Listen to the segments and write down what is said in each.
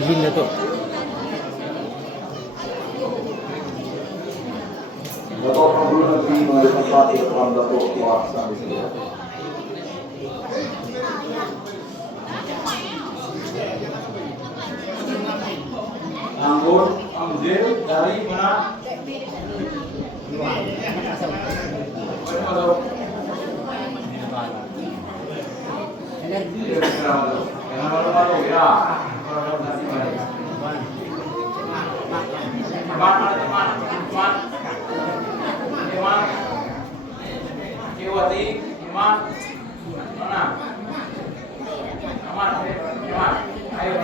Izin Datuk. Datuk Abdul Negeri menempati peran Datuk Tuasan di sini. Anggur ambil dari mana? Energi. Jangan malu-malu ya. Iman, Kiwati, Iman, mana? Iman, ayo.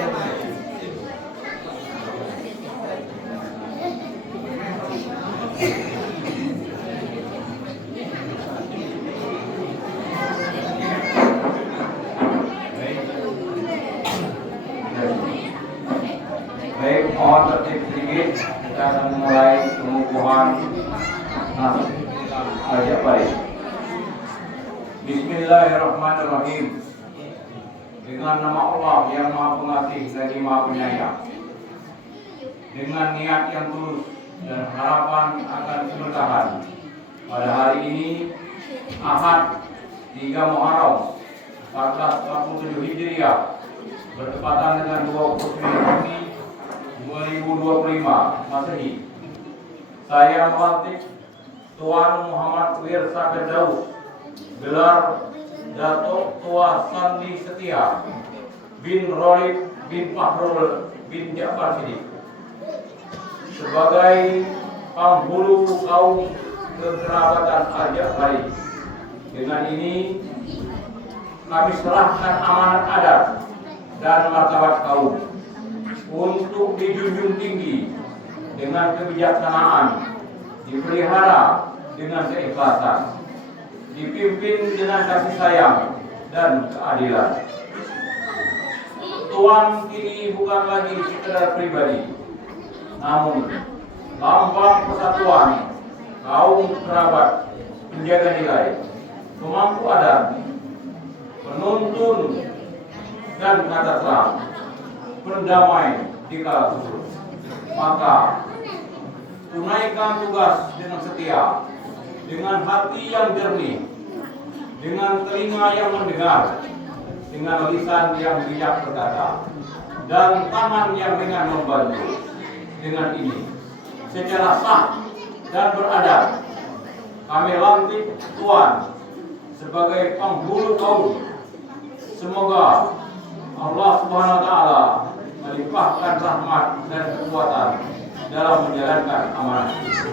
Baik, mohon tertib sedikit. Kita akan mulai pengukuhan nas ajak baik. Bismillahirrahmanirrahim. Dengan nama Allah yang Maha Pengasih lagi Maha Penyayang. Dengan niat yang tulus dan harapan akan keberkahan. Pada hari ini Ahad 3 Muharram 1447 Hijriah bertepatan dengan 29 Juni 2025 Masehi. Saya melantik Tuan Muhammad Wirsa Daud, gelar Datuk Tua Sandi Setia bin Rolid bin Fahrul bin Ja'far Siddiq sebagai penghulu kaum kekerabatan Ajak Bali. Dengan ini kami serahkan amanat adat dan martabat kaum untuk dijunjung tinggi dengan kebijaksanaan, dipelihara dengan keikhlasan, dipimpin dengan kasih sayang dan keadilan. Tuan kini bukan lagi sekedar pribadi, namun lambang persatuan kaum kerabat, penjaga nilai, pemangku adat, penuntun dan kata terang, pendamai di kala sulit. Maka tunaikan tugas dengan setia, dengan hati yang jernih, dengan telinga yang mendengar, dengan lisan yang bijak berkata, dan tangan yang ringan membantu. Dengan ini, secara sah dan beradab, kami lantik Tuan sebagai penghulu kaum. Semoga Allah Subhanahu wa Ta'ala melimpahkan rahmat dan kekuatan dalam menjalankan amanah itu.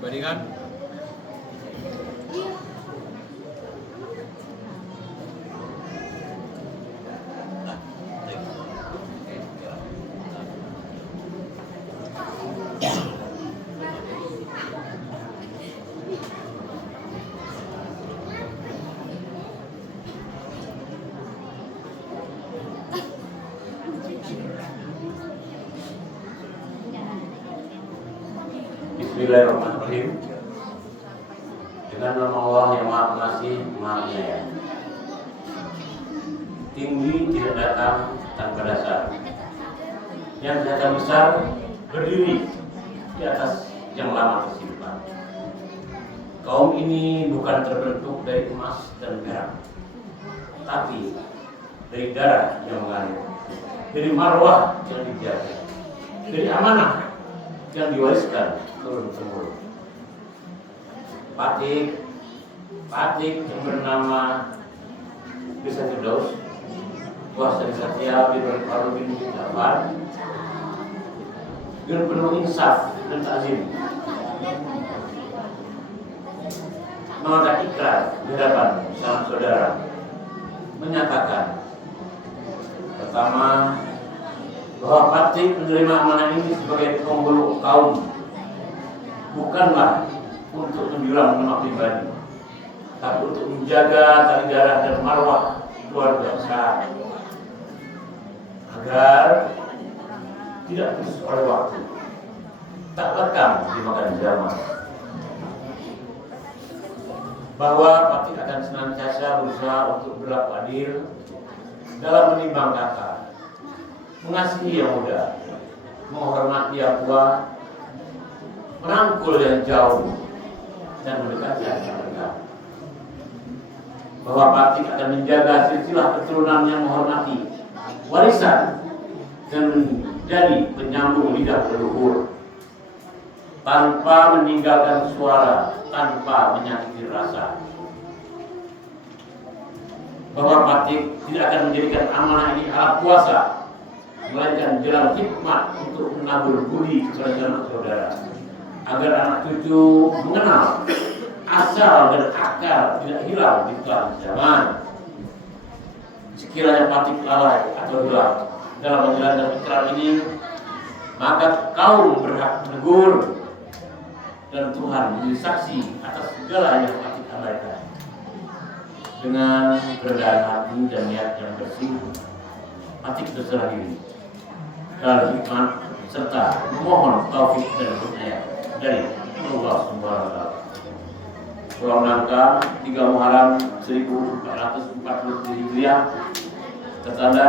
Bandingkan. Bismillahirrahmanirrahim. Dengan nama Allah yang Maha Pengasih, Maha Penyayang. Tinggi tidak datang tanpa dasar. Yang datang besar berdiri di atas yang lama tersimpan. Kaum ini bukan terbentuk dari emas dan perak, tapi dari darah yang mengalir, dari marwah yang dijaga, dari amanah yang diwariskan turun-temurun. Patik yang bernama Desa Firdaus, kuasa Satya bin Faru bin Jafar, dengan penuh insaf dan takzim mengadakan ikrar di hadapan sanak saudara, menyatakan pertama bahwa Patik menerima amanah ini sebagai penghulu kaum, bukanlah untuk menjulang nama pribadi, tapi untuk menjaga tali darah dan marwah keluarga besar agar tidak putus oleh waktu, tak lekang dimakan zaman. Bahwa Patik akan senantiasa berusaha untuk berlaku adil dalam menimbang kata, mengasihi yang muda, menghormati yang tua, merangkul yang jauh, dan mendekati yang dekat. Bahwa Patik akan menjaga silsilah keturunan yang menghormati warisan dan menjadi penyambung lidah leluhur, tanpa meninggalkan suara, tanpa menyakiti rasa. Bahwa Patik tidak akan menjadikan amanah ini alat kuasa, melainkan jalan hikmat untuk menabur budi kepada sanak saudara, agar anak cucu mengenal asal dan akar tidak hilang di telan zaman. Sekiranya Patik lalai atau hilang dalam menjalankan ikrar ini, maka kaum berhak menegur, dan Tuhan menjadi saksi atas segala yang Patik abaikan. Dengan kerendahan hati dan niat yang bersih, Patik berserah diri dalam hikmat serta memohon taufik dan hidayah dari Allah Subhanahu wa Ta'ala. Pulau Nangka 3 Muharram 1440 Hijriah, tertanda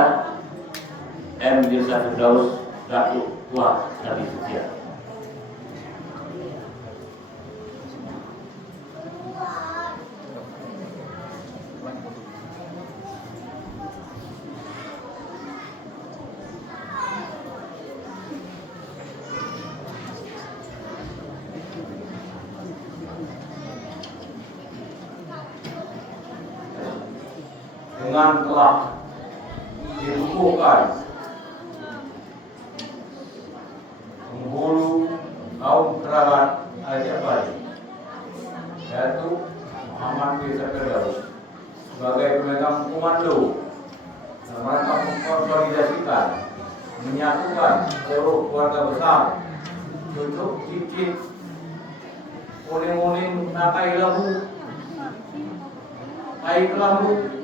M. Desa Firdaus Datuk Tua Nabi Setia. Dengan telah dikukuhkan penghulu kaum kerabat Al-Jafari, yaitu Muhammad Desa Firdaus, sebagai pemegang komando dan mereka mengkonsolidasikan, menyatukan seluruh keluarga besar untuk cicit uling-uling nakai lembu, tai kelambu,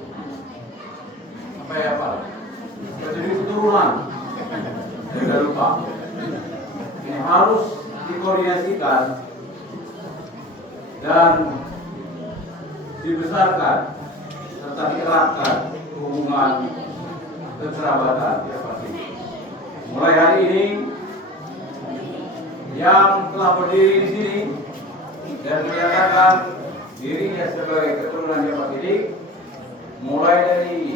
apa ya Pak? Jadi keturunan, jangan lupa. Ini harus dikoordinasikan dan dibesarkan serta dieratkan hubungan kekerabatan ya pasti. Mulai hari ini yang telah berdiri di sini dan menyatakan dirinya sebagai keturunan Jawa Tidik, mulai dari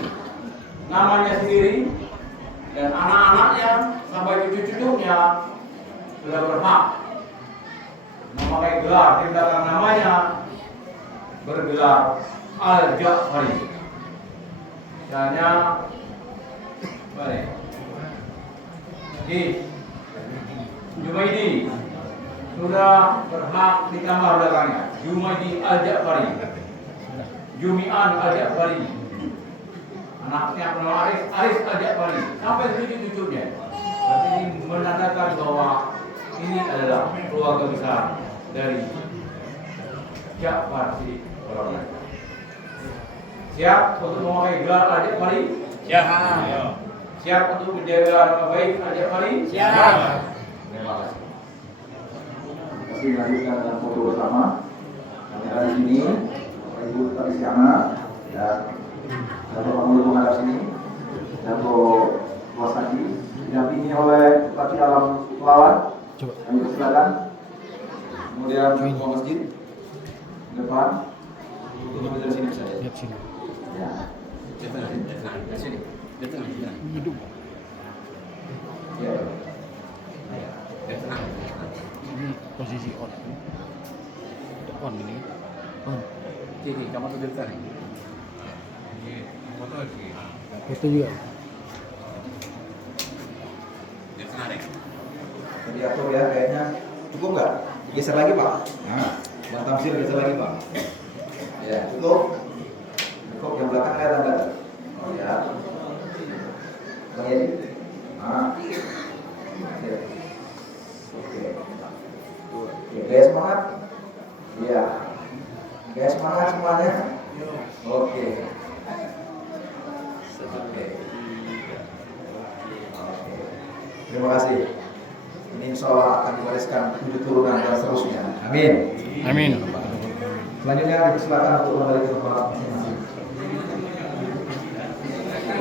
namanya sendiri dan anak-anaknya sampai cucu-cucunya sudah berhak memakai gelar di belakang namanya, bergelar Al-Jafari. Misalnya di Jumaidi sudah berhak ditambah belakangnya Jumaidi Al-Jafari, Jumian Al-Jafari, anaknya bernama Aris Al-Jafari, sampai cucu-cucunya. Berarti ini menandakan bahwa ini adalah keluarga besar dari Jafar Sidik. Siap untuk memakai gelar Al-Jafari? Siap. Siap untuk menjaga nama baik Al-Jafari? Siap. Terima kasih. Kasih lanjutkan dengan foto bersama. Kamera di sini, Bapak Ibu tetap di sana, dan Bapak Panglima menghadap sini, dan Bapak Sadi didampingi oleh Bupati Alam Lawan. Kami persilakan. Kemudian Ketua Masjid depan. Itu dari sini saja. Lihat sini. Ya. Sini. Ya. posisi on. On ini. On. Jadi kamu tuh dekat nih. Iya, foto lagi. Itu juga. Jadi atur ya kayaknya cukup nggak? Geser lagi Pak. Nah, yang tamsil geser lagi Pak. Ya cukup. Cukup yang belakang kelihatan nggak? Oh ya. Bang Yedi. Nah. Oke. Oke. Oke, gaya semangat. Iya. Gaya semangat semuanya. Oke. Oke. Terima kasih. Ini insya Allah akan diwariskan 7 turunan dan seterusnya. Amin. Amin. Selanjutnya dipersilakan untuk kembali ke tempat masing-masing.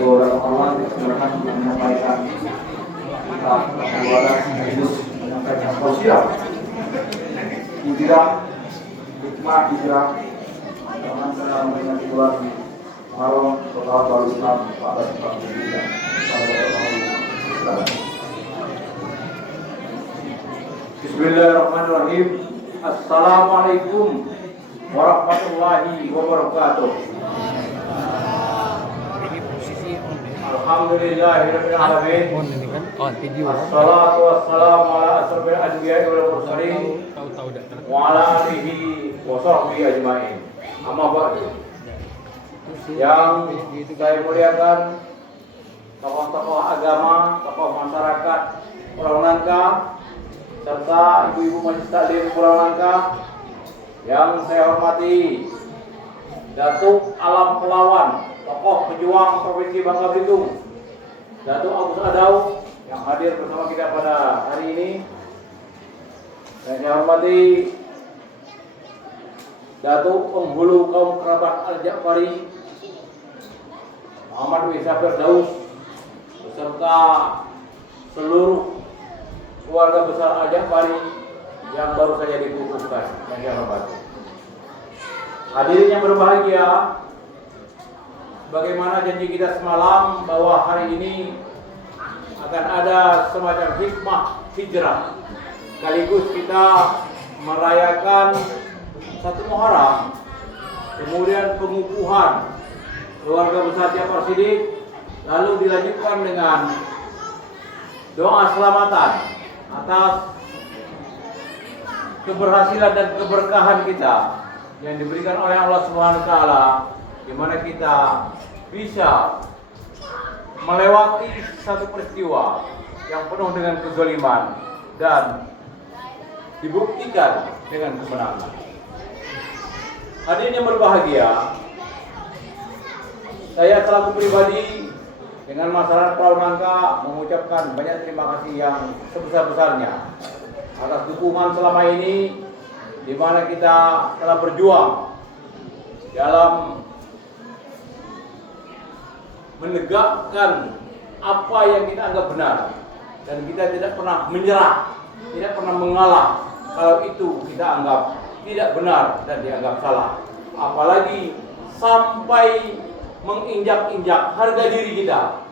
Beberapa kawan dipersilakan untuk menyampaikan tentang keluaran sekaligus menyampaikan sosial. Hijrah, hikmah hijrah, dengan saya memperingati bulan Muharram Tahun Baru Islam 1443. Bismillahirrahmanirrahim. Assalamualaikum warahmatullahi wabarakatuh. Ini posisi on. Alhamdulillahirabbil alamin. On ini kan. On video. Assalatu wassalamu ala asrofil anbiya'i wal mursalin Tahu dah. wa ala alihi wa sahbihi ajmain. Amma ba'du. Yang saya muliakan tokoh-tokoh agama, tokoh masyarakat Pulau Nangka, serta ibu-ibu majelis taklim Pulau Nangka yang saya hormati, Datuk Alam Pelawan, tokoh pejuang Provinsi Bangka Belitung, Datuk Agus Adau yang hadir bersama kita pada hari ini, dan saya hormati Datuk Penghulu Kaum Kerabat Al-Ja'fari Muhammad Wisa Firdaus beserta seluruh keluarga besar Al-Ja'fari yang baru saja dikukuhkan, yang saya hormati. Hadirin yang berbahagia, bagaimana janji kita semalam bahwa hari ini akan ada semacam hikmah hijrah, sekaligus kita merayakan 1 Muharram, kemudian pengukuhan keluarga besar Ja'far Shiddiq, lalu dilanjutkan dengan doa selamatan atas keberhasilan dan keberkahan kita yang diberikan oleh Allah Subhanahu wa taala, di mana kita bisa melewati satu peristiwa yang penuh dengan kezaliman dan dibuktikan dengan kemenangan. Hadirin yang berbahagia, saya selaku pribadi dengan masyarakat Pulau Nangka mengucapkan banyak terima kasih yang sebesar-besarnya atas dukungan selama ini, di mana kita telah berjuang dalam menegakkan apa yang kita anggap benar, dan kita tidak pernah menyerah, tidak pernah mengalah kalau itu kita anggap tidak benar dan dianggap salah, apalagi sampai menginjak-injak harga diri kita,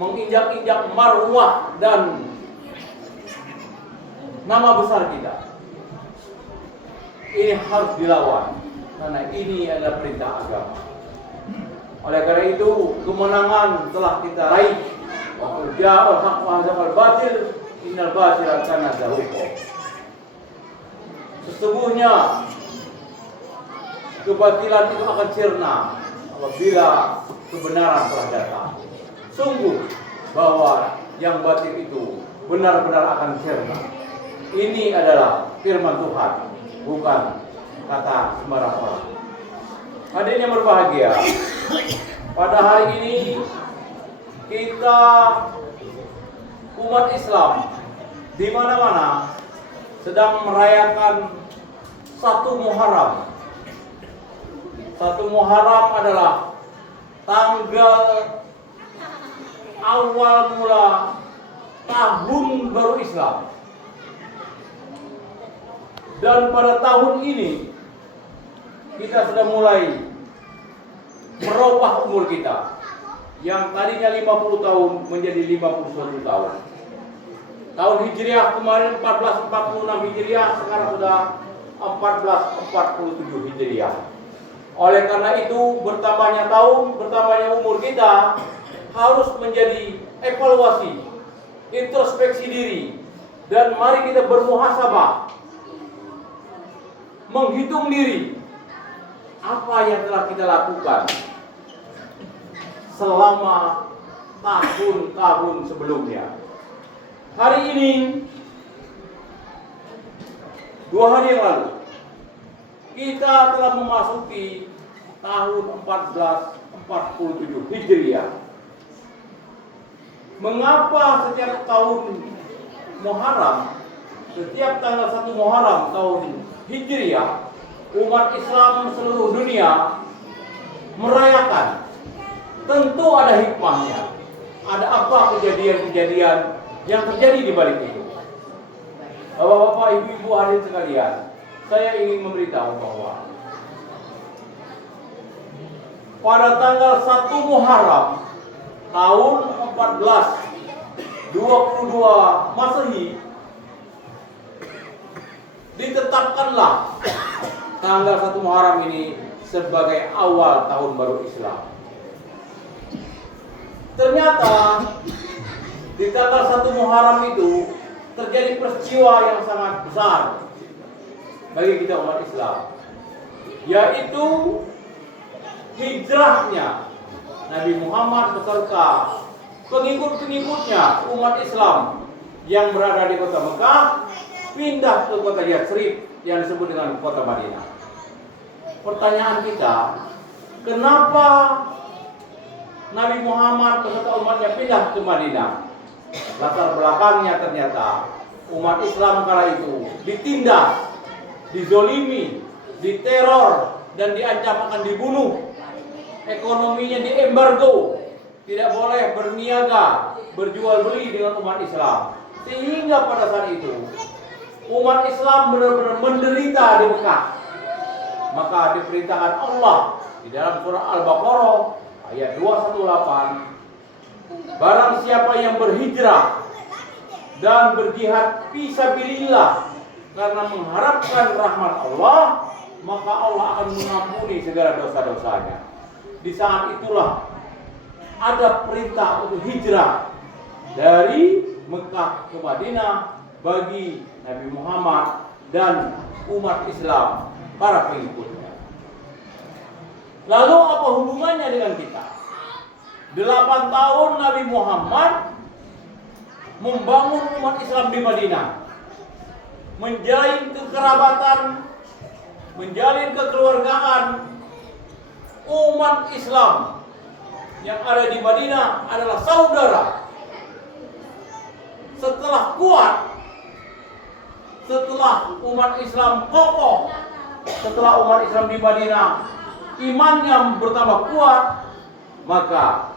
menginjak-injak marwah dan nama besar kita. Ini harus dilawan karena ini adalah perintah agama. Oleh karena itu, kemenangan telah kita raih. Wa ja'al haqq wa zaqal batil, innal batila kana zahuqa. Sesungguhnya kebatilan itu akan sirna apabila kebenaran telah datang. Sungguh bahwa yang batil itu benar-benar akan sirna. Ini adalah firman Tuhan, bukan kata sembarang orang. Hadirin yang berbahagia, pada hari ini kita umat Islam di mana-mana sedang merayakan 1 Muharram. 1 Muharram adalah tanggal awal mula tahun baru Islam. Dan pada tahun ini kita sudah mulai merubah umur kita yang tadinya 50 tahun menjadi 51 tahun. Tahun Hijriah kemarin 1446 Hijriah, sekarang sudah 1447 Hijriah. Oleh karena itu, bertambahnya tahun, bertambahnya umur kita harus menjadi evaluasi, introspeksi diri, dan mari kita bermuhasabah, menghitung diri apa yang telah kita lakukan selama tahun-tahun sebelumnya. Hari ini, 2 hari yang lalu, kita telah memasuki tahun 1447 Hijriah. Mengapa setiap tahun Muharram, setiap tanggal 1 Muharram tahun Hijriah, umat Islam seluruh dunia merayakan? Tentu ada hikmahnya. Ada apa kejadian-kejadian yang terjadi di balik itu? Bapak-bapak, ibu-ibu hadirin sekalian, saya ingin memberitahu bahwa pada tanggal 1 Muharram tahun 1422 Masehi ditetapkanlah tanggal 1 Muharram ini sebagai awal tahun baru Islam. Ternyata di tanggal 1 Muharram itu terjadi peristiwa yang sangat besar bagi kita umat Islam, yaitu hijrahnya Nabi Muhammad beserta pengikut-pengikutnya umat Islam yang berada di kota Mekah pindah ke kota Yatsrib yang disebut dengan kota Madinah. Pertanyaan kita, kenapa Nabi Muhammad beserta umatnya pindah ke Madinah? Latar belakangnya ternyata umat Islam kala itu ditindas, dizolimi, diteror, dan diancam akan dibunuh. Ekonominya diembargo, tidak boleh berniaga, berjual beli dengan umat Islam. Sehingga pada saat itu umat Islam benar-benar menderita di Mekah. Maka diperintahkan Allah di dalam surah Al-Baqarah ayat 218, barang siapa yang berhijrah dan berjihad fisabilillah karena mengharapkan rahmat Allah, maka Allah akan mengampuni segala dosa-dosanya. Di saat itulah ada perintah untuk hijrah dari Mekah ke Madinah bagi Nabi Muhammad dan umat Islam, para pengikutnya. Lalu apa hubungannya dengan kita? 8 tahun Nabi Muhammad membangun umat Islam di Madinah, menjalin kekerabatan, menjalin kekeluargaan. Umat Islam yang ada di Madinah adalah saudara. Setelah kuat, setelah umat Islam kokoh, setelah umat Islam di Madinah imannya bertambah kuat, maka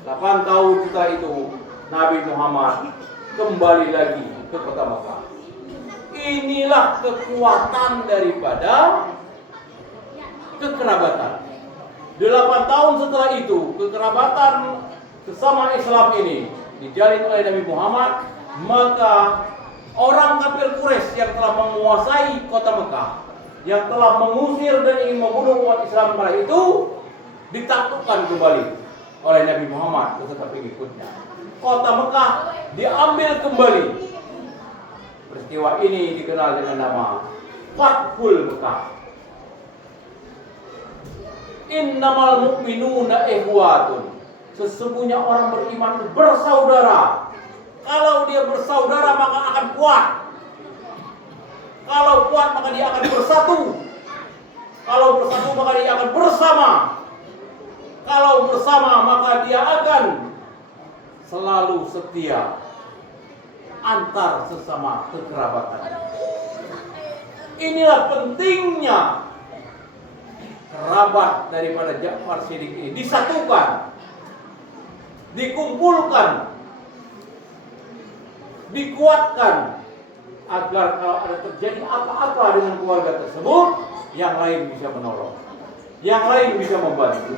8 tahun setelah itu Nabi Muhammad kembali lagi ke kota Mekah. Inilah kekuatan daripada kekerabatan. 8 tahun setelah itu kekerabatan sesama Islam ini dijalin oleh Nabi Muhammad, maka orang kafir Quraisy yang telah menguasai kota Mekah, yang telah mengusir dan ingin membunuh umat Islam kala itu, ditaklukkan kembali oleh Nabi Muhammad beserta pengikutnya. Kota Mekah diambil kembali. Peristiwa ini dikenal dengan nama Fathul Mekah. Innamal mu'minuna ikhwatun. Sesungguhnya orang beriman itu bersaudara. Kalau dia bersaudara maka akan kuat. Kalau kuat maka dia akan bersatu. Kalau bersatu maka dia akan bersama. Kalau bersama maka dia akan selalu setia antar sesama kekerabatan. Inilah pentingnya kerabat daripada Ja'far Shadiq ini disatukan, dikumpulkan, dikuatkan, agar kalau ada terjadi apa-apa dengan keluarga tersebut, yang lain bisa menolong, yang lain bisa membantu.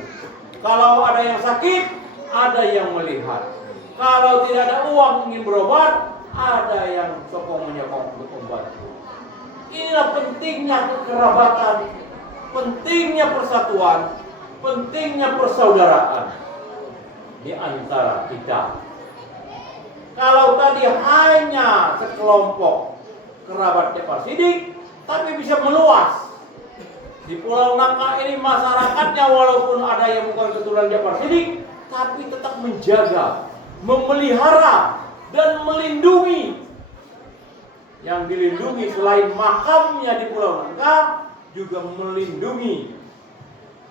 Kalau ada yang sakit, ada yang melihat. Kalau tidak ada uang ingin berobat, ada yang sokong menyokong untuk membantu. Inilah pentingnya kekerabatan, pentingnya persatuan, pentingnya persaudaraan di antara kita. Kalau tadi hanya sekelompok kerabat Jafar Shidqiq, tapi bisa meluas. Di Pulau Nangka ini masyarakatnya walaupun ada yang bukan keturunan Jafar Shidqiq, tapi tetap menjaga, memelihara, dan melindungi. Yang dilindungi selain makamnya di Pulau Nangka, juga melindungi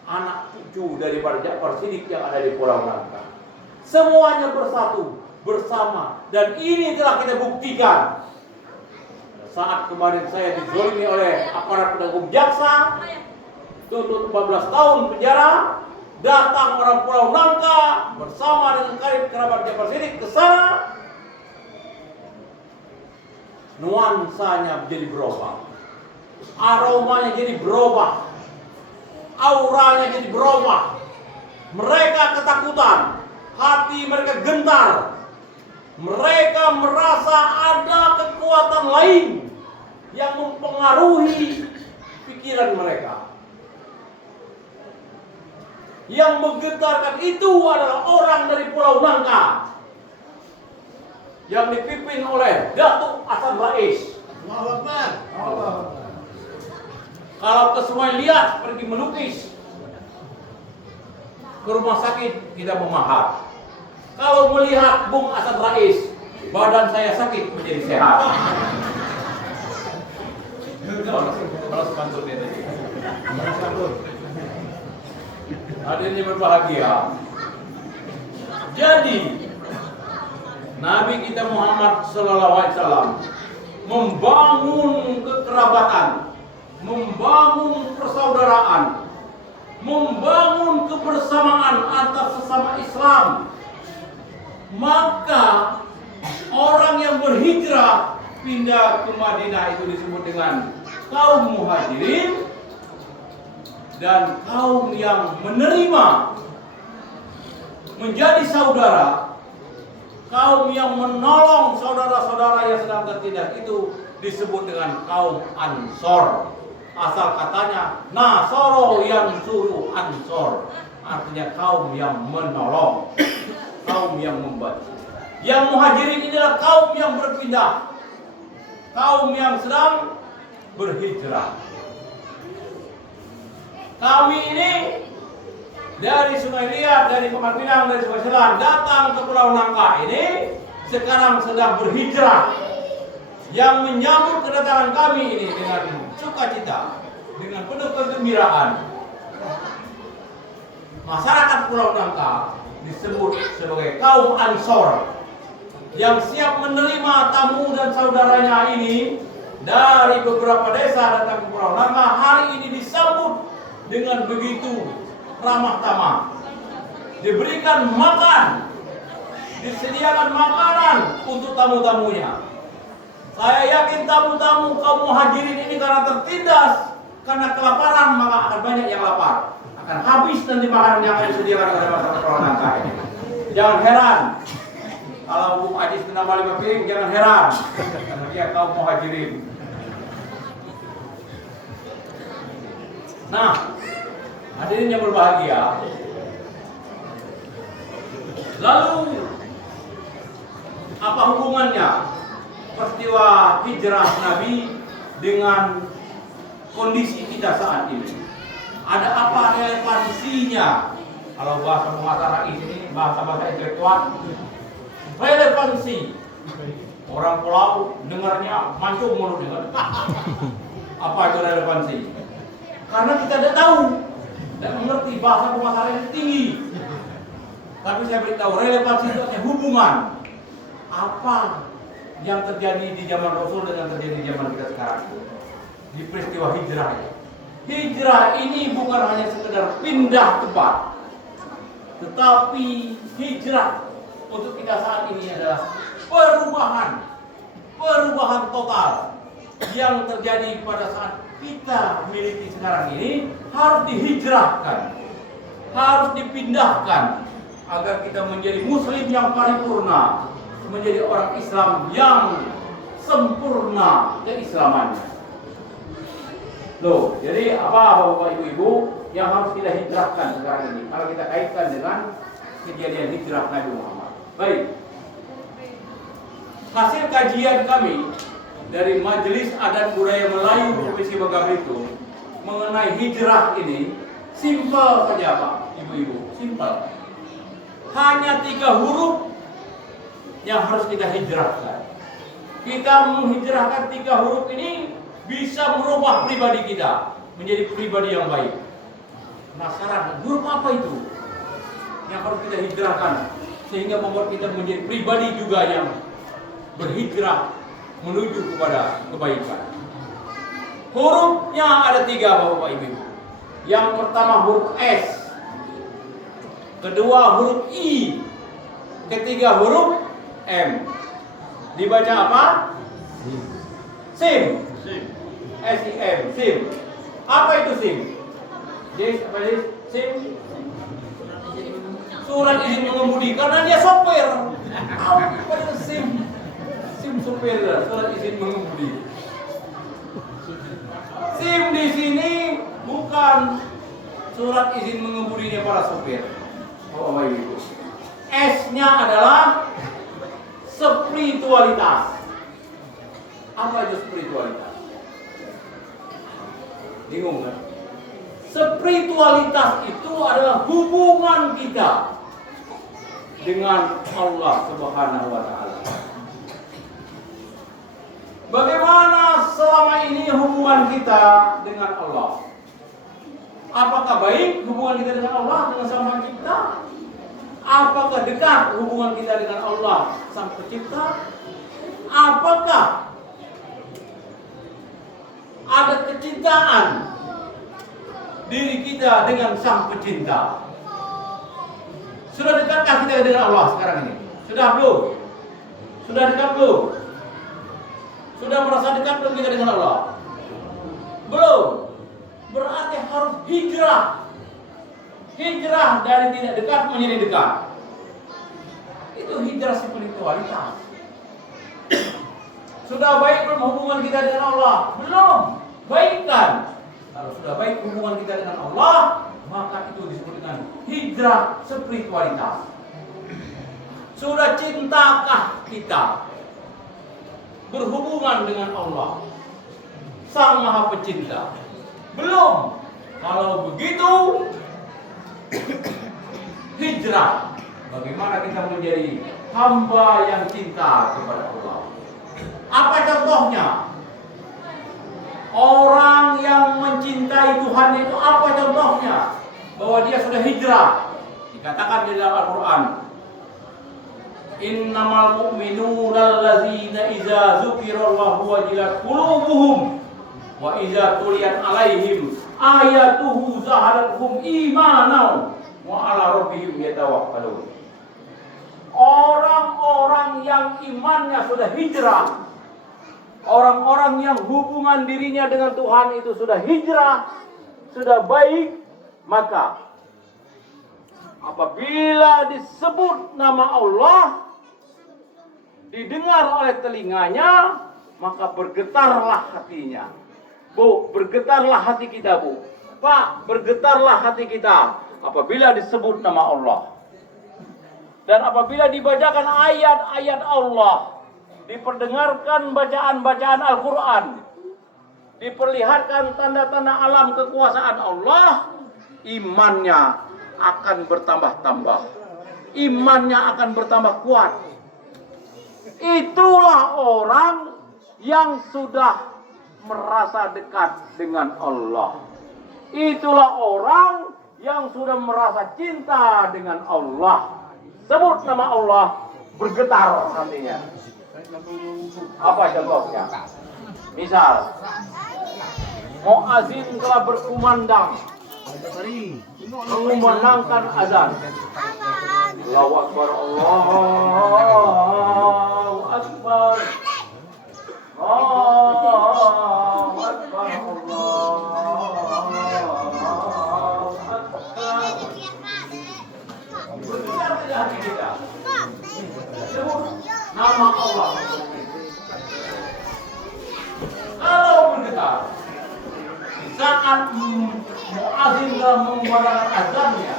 anak cucu daripada Jafar Shidqiq yang ada di Pulau Nangka. Semuanya bersatu, bersama, dan ini telah kita buktikan. Saat kemarin saya dizolimi oleh aparat penegak jaksa, tuntut 14 tahun penjara, datang orang Pulau Nangka bersama dengan karib kerabat Jafar Shidqiq ke sana, nuansanya jadi berubah, aromanya jadi berubah, auranya jadi berubah. Mereka ketakutan, hati mereka gentar. Mereka merasa ada kekuatan lain yang mempengaruhi pikiran mereka. Yang menggetarkan itu adalah orang dari Pulau Nangka yang dipimpin oleh Datuk Hasan Rais. Kalau kesemua lihat pergi melukis ke rumah sakit kita memahat. Kalau melihat Bung Hasan Rais, badan saya sakit menjadi sehat. Balas pantun ini. Hadirin berbahagia. Jadi Nabi kita Muhammad SAW membangun kekerabatan, membangun persaudaraan, membangun kebersamaan antar sesama Islam. Maka orang yang berhijrah pindah ke Madinah itu disebut dengan kaum muhajirin, dan kaum yang menerima menjadi saudara, kaum yang menolong saudara-saudara yang sedang tertindas itu disebut dengan kaum Ansor. Asal katanya Nasoro yang suruh Ansor, artinya kaum yang menolong, kaum yang membantu. Yang muhajirin inilah kaum yang berpindah, kaum yang sedang berhijrah. Kami ini dari Sungai Liat, dari Pemat Pinang, dari Sungai Selan datang ke Pulau Nangka ini sekarang sedang berhijrah. Yang menyambut kedatangan kami ini dengan sukacita, dengan penuh kegembiraan. Masyarakat Pulau Nangka disebut sebagai kaum Ansor yang siap menerima tamu dan saudaranya ini dari beberapa desa datang ke Pulau Nangka. Hari ini disambut dengan begitu ramah tamah, diberikan makan, disediakan makanan untuk tamu-tamunya. Saya yakin tamu-tamu kaum muhajirin ini karena tertindas, karena kelaparan, maka akan banyak yang lapar. Akan habis nanti makanan yang akan disediakan oleh masyarakat Pulau Nangka ini. Jangan heran kalau Bung Ajis menambah 5 piring, jangan heran karena dia kaum muhajirin. Nah, hadirin yang berbahagia, lalu apa hubungannya peristiwa hijrah Nabi dengan kondisi kita saat ini? Ada apa relevansinya? Kalau bahasa Rais ini bahasa-bahasa intelektual, relevansi. Orang pulau dengarnya mancung mulut dengar. Apa itu relevansi? Karena kita tidak tahu dan mengerti bahasa pemasaran yang tinggi. Tapi saya beritahu relevansi itu artinya hubungan. Apa yang terjadi di zaman Rasul dan yang terjadi di zaman kita sekarang di peristiwa hijrah. Hijrah ini bukan hanya sekedar pindah tempat, tetapi hijrah untuk kita saat ini adalah perubahan total yang terjadi pada saat kita miliki sekarang ini harus dihijrahkan, harus dipindahkan agar kita menjadi muslim yang paripurna, menjadi orang Islam yang sempurna keislamannya. Loh, jadi apa Bapak Ibu-Ibu yang harus kita hijrahkan sekarang ini? Kalau kita kaitkan dengan kejadian hijrah Nabi Muhammad. Baik. Hasil kajian kami dari Majelis Adat Budaya Melayu Provinsi Bangka Belitung mengenai hijrah ini simpel saja Pak Ibu-Ibu, simpel. Hanya 3 huruf yang harus kita hijrahkan. Kita menghijrahkan 3 huruf ini bisa merubah pribadi kita menjadi pribadi yang baik. Penasaran, huruf apa itu yang harus kita hijrahkan sehingga membuat kita menjadi pribadi juga yang berhijrah menuju kepada kebaikan? Hurufnya ada 3 Bapak Ibu. Yang pertama huruf S, kedua huruf I, ketiga huruf M. Dibaca apa? SIM. S-I-M, SIM. Apa itu SIM? Apa itu SIM? Surat izin mengemudi, karena dia sopir. Apa itu SIM? SIM sopir, surat izin mengemudi. SIM di sini bukan surat izin mengemudinya para sopir. Oh, Bapak Ibu. S-nya adalah spiritualitas. Apa itu spiritualitas? Bingung kan? Spiritualitas itu adalah hubungan kita dengan Allah Subhanahu wa taala. Bagaimana selama ini hubungan kita dengan Allah? Apakah baik hubungan kita dengan Allah, dengan Sang Pencipta? Apakah dekat hubungan kita dengan Allah, Sang Pencipta? Apakah ada kecintaan diri kita dengan Sang Pencipta? Sudah dekatkah kita dengan Allah sekarang ini? Sudah belum? Sudah dekat belum? Sudah merasa dekat belum kita dengan Allah? Belum. Berarti harus hijrah. Hijrah dari tidak dekat menjadi dekat. Itu hijrah spiritualitas. Sudah baik belum hubungan kita dengan Allah? Belum. Baikkan. Kalau sudah baik hubungan kita dengan Allah, maka itu disebut dengan hijrah spiritualitas. Sudah cintakah kita berhubungan dengan Allah, Sang Maha Pencipta? Belum. Kalau begitu, hijrah. Bagaimana kita menjadi hamba yang cinta kepada Allah? Apa contohnya? Orang yang mencintai Tuhan itu apa contohnya? Bahwa dia sudah hijrah. Dikatakan di dalam Al-Quran, innamal mu'minuna allazina idza dzukirallahu wajilat qulubuhum wa idza tuliyat alaihim ayatuhu zaharathum imanan wa ala rabbihim yatawakkalun. Orang-orang yang imannya sudah hijrah, orang-orang yang hubungan dirinya dengan Tuhan itu sudah hijrah, sudah baik, maka apabila disebut nama Allah, didengar oleh telinganya, maka bergetarlah hatinya. Bu, bergetarlah hati kita, Bu. Pak, bergetarlah hati kita apabila disebut nama Allah. Dan apabila dibacakan ayat-ayat Allah, diperdengarkan bacaan-bacaan Al-Quran, diperlihatkan tanda-tanda alam kekuasaan Allah, imannya akan bertambah-tambah. Imannya akan bertambah kuat. Itulah orang yang sudah merasa dekat dengan Allah. Itulah orang yang sudah merasa cinta dengan Allah. Sebut nama Allah, bergetar nantinya. Apa contohnya? Misal, muazin telah berkumandang, mengumandangkan azan. Allahu Akbar, Allahu Akbar, Allahu Akbar, Allahu Akbar. Bergetar tidak hati kita? Sebut nama saat muadzin dalam memandangkan azannya,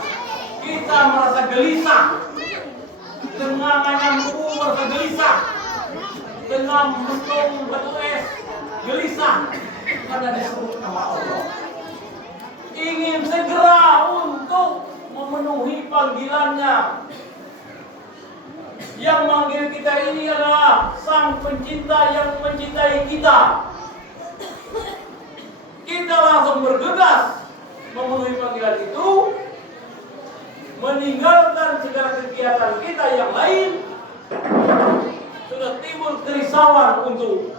kita merasa gelisah, tenangannya merasa gelisah, dengan mentung batu es gelisah karena disebut nama Allah. Ingin segera untuk memenuhi panggilannya. Yang manggil kita ini adalah Sang Pencinta yang mencintai kita. Kita langsung bergegas memenuhi panggilan itu, meninggalkan segala kegiatan kita yang lain. Sudah timbul kerisauan untuk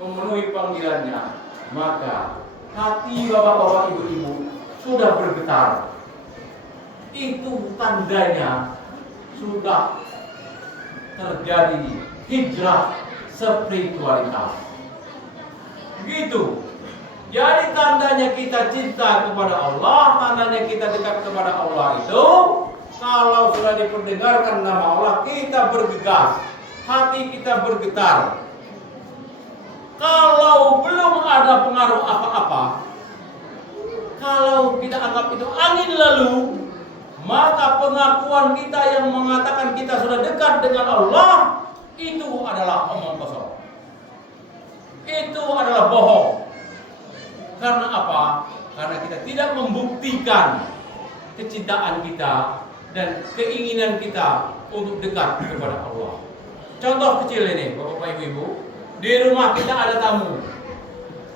memenuhi panggilannya, maka hati bapak-bapak, ibu-ibu sudah bergetar. Itu tandanya sudah terjadi hijrah spiritualitas. Begitu. Jadi tandanya kita cinta kepada Allah, tandanya kita dekat kepada Allah itu, kalau sudah diperdengarkan nama Allah, kita bergegas, hati kita bergetar. Kalau belum ada pengaruh apa-apa, kalau kita anggap itu angin lalu, maka pengakuan kita yang mengatakan kita sudah dekat dengan Allah, itu adalah omong kosong. Itu adalah bohong. Karena apa? Karena kita tidak membuktikan kecintaan kita dan keinginan kita untuk dekat kepada Allah. Contoh kecil ini, Bapak Ibu, di rumah kita ada tamu,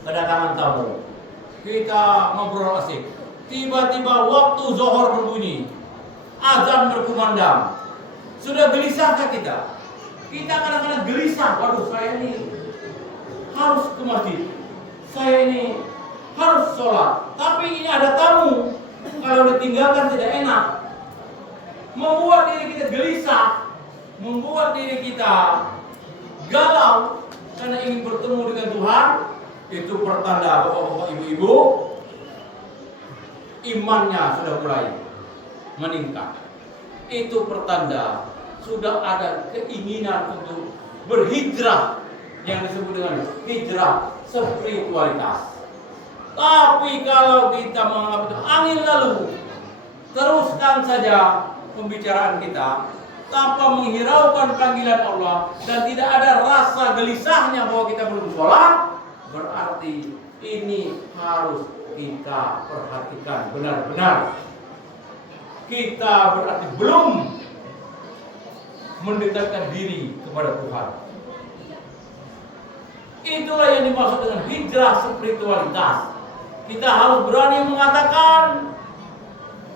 kedatangan tamu. Kita ngobrol asik. Tiba-tiba waktu zuhur berbunyi, azan berkumandang. Sudah gelisahkah kita? Kita kadang-kadang gelisah. Waduh, saya ini harus ke masjid. Saya ini harus sholat. Tapi ini ada tamu. Kalau ditinggalkan tidak enak. Membuat diri kita gelisah, membuat diri kita galau karena ingin bertemu dengan Tuhan. Itu pertanda bapak-bapak, ibu-ibu, imannya sudah mulai meningkat. Itu pertanda sudah ada keinginan untuk berhijrah, yang disebut dengan hijrah spiritualitas. Tapi kalau kita menganggap itu angin lalu, teruskan saja pembicaraan kita tanpa menghiraukan panggilan Allah dan tidak ada rasa gelisahnya bahwa kita belum sholat, berarti ini harus kita perhatikan benar-benar. Kita berarti belum mendekatkan diri kepada Tuhan. Itulah yang dimaksud dengan hijrah spiritualitas. Kita harus berani mengatakan,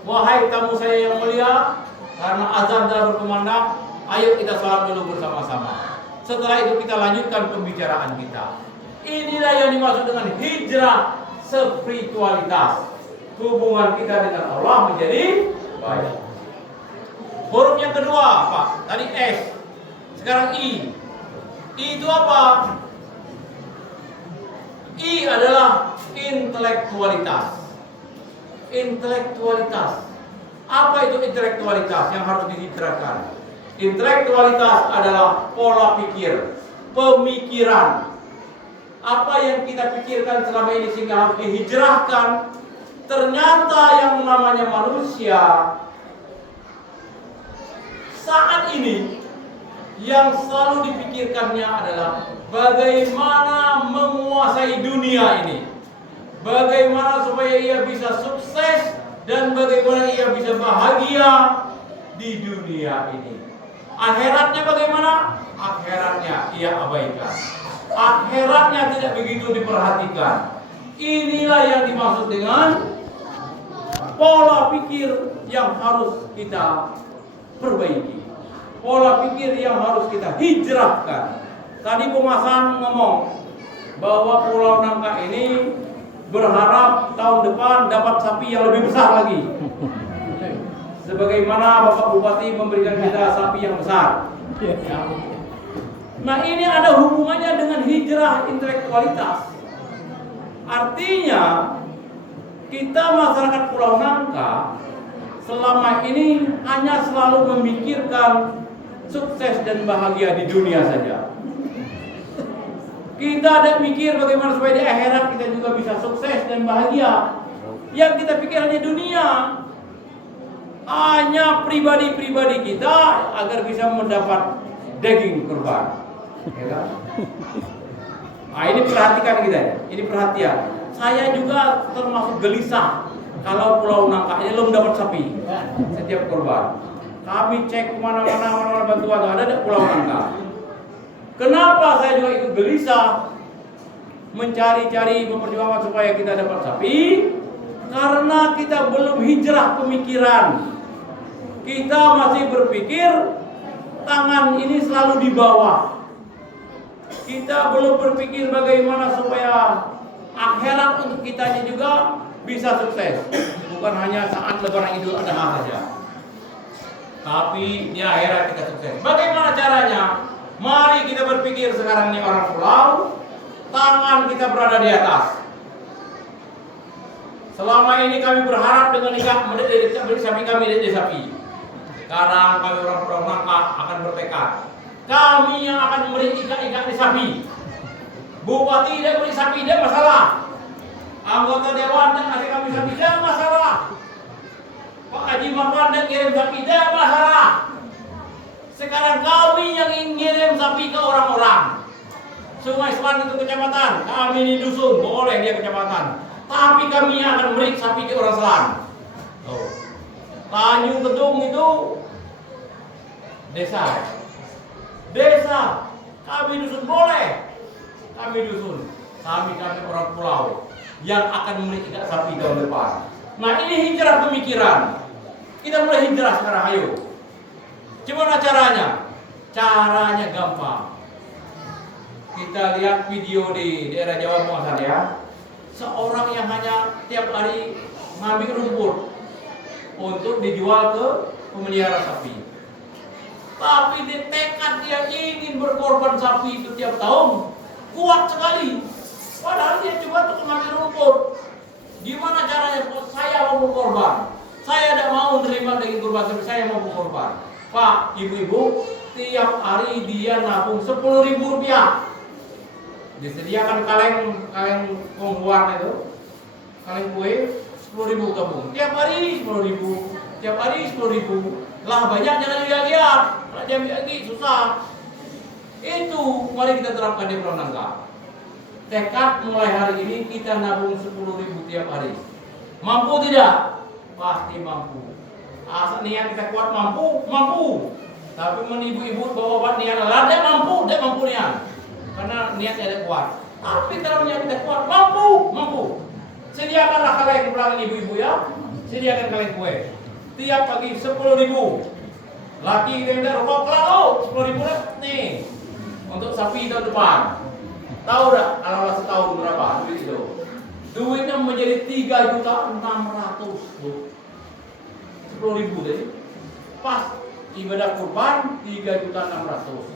wahai tamu saya yang mulia, karena azan telah berkumandang, ayo kita sholat dulu bersama-sama. Setelah itu kita lanjutkan pembicaraan kita. Inilah yang dimaksud dengan hijrah spiritualitas. Hubungan kita dengan Allah menjadi baik. Huruf yang kedua apa? Tadi S, sekarang I. I itu apa? I adalah intelektualitas. Intelektualitas. Apa itu intelektualitas yang harus dihijrahkan? Intelektualitas adalah pola pikir, pemikiran. Apa yang kita pikirkan selama ini sehingga harus dihijrahkan. Ternyata yang namanya manusia saat ini yang selalu dipikirkannya adalah bagaimana menguasai dunia ini, bagaimana supaya ia bisa sukses dan bagaimana ia bisa bahagia di dunia ini. Akhiratnya bagaimana? Akhiratnya ia abaikan. Akhiratnya tidak begitu diperhatikan. Inilah yang dimaksud dengan pola pikir yang harus kita perbaiki, pola pikir yang harus kita hijrahkan. Tadi pemasan ngomong bahwa Pulau Nangka ini berharap tahun depan dapat sapi yang lebih besar lagi. Sebagaimana Bapak Bupati memberikan kita sapi yang besar. Nah, ini ada hubungannya dengan hijrah intelektualitas. Artinya kita masyarakat Pulau Nangka selama ini hanya selalu memikirkan sukses dan bahagia di dunia saja. Kita ada mikir bagaimana supaya di akhirat kita juga bisa sukses dan bahagia. Yang kita pikir hanya dunia, hanya pribadi-pribadi kita agar bisa mendapat daging kurban. Ya kan? Nah, ini perhatikan kita, ini perhatian. Saya juga termasuk gelisah kalau Pulau Nangka ini belum dapat sapi setiap kurban. Kami cek kemana-mana bantuan ada Pulau Nangka. Kenapa saya juga ikut gelisah mencari-cari memperjuangkan supaya kita dapat sapi? Karena kita belum hijrah pemikiran. Kita masih berpikir tangan ini selalu di bawah. Kita belum berpikir bagaimana supaya akhirat untuk kitanya juga bisa sukses. Bukan hanya saat lebaran Idul Adha saja, tapi di akhirat kita sukses. Bagaimana caranya? Mari kita berpikir sekarang ini orang pulau, tangan kita berada di atas. Selama ini kami berharap dengan nikah beli sapi kami dari sapi. Sekarang kami orang pulau Nangka akan bertekad. Kami yang akan memberi ikan-ikan di sapi. Bupati tidak beri sapi, tidak masalah. Anggota dewan yang ngasih kami sapi, tidak masalah. Pak Haji Marwan yang kirim sapi, tidak masalah. Sekarang kami yang ingin ngirim sapi ke orang-orang. Sungai Selan itu kecamatan, kami di dusun, boleh dia kecamatan. Tapi kami yang akan beri sapi ke orang Selan. Tanjung Kedung itu desa. Desa, kami dusun boleh. Kami dusun, kami orang pulau yang akan memberi sapi tahun depan. Nah, ini hijrah pemikiran. Kita mulai hijrah sekarang, ayo. Gimana caranya? Caranya gampang. Kita lihat video di daerah Jawa Tengah ya. Seorang yang hanya tiap hari ngambil rumput untuk dijual ke pemelihara sapi. Tapi di tekad dia ingin berkorban sapi itu tiap tahun, kuat sekali. Padahal dia cuma untuk ngambil rumput. Gimana caranya? Saya mau berkorban. Saya tidak mau menerima daging kurban, tapi saya mau berkorban. Pak, ibu-ibu, tiap hari dia nabung Rp10.000. Disediakan kaleng kombuan itu, kaleng kue Rp10.000 tabung. Tiap hari Rp10.000, tiap hari Rp10.000. Lah banyak jangan lihat-lihat, kalau diambil lagi susah. Itu mari kita terapkan di Pulau Nangka. Tekad mulai hari ini kita nabung Rp10.000 tiap hari. Mampu tidak? Pasti mampu. Asal niat kita kuat mampu. Tapi ibu-ibu bawa niat lah, dia mampu niat. Karena niatnya ada kuat. Tapi kalau niat kita kuat mampu. Sediakanlah kaleng pulangan ibu-ibu ya. Sediakan kaleng kue. Tiap pagi Rp10.000. Laki kita minta rokok kalau Rp10.000 nih untuk sapi tahun depan. Tahu dah kalau setahun berapa duit itu? Duitnya menjadi 3.600.000. Rp10.000 deh. Pas ibadah kurban 3.600.000.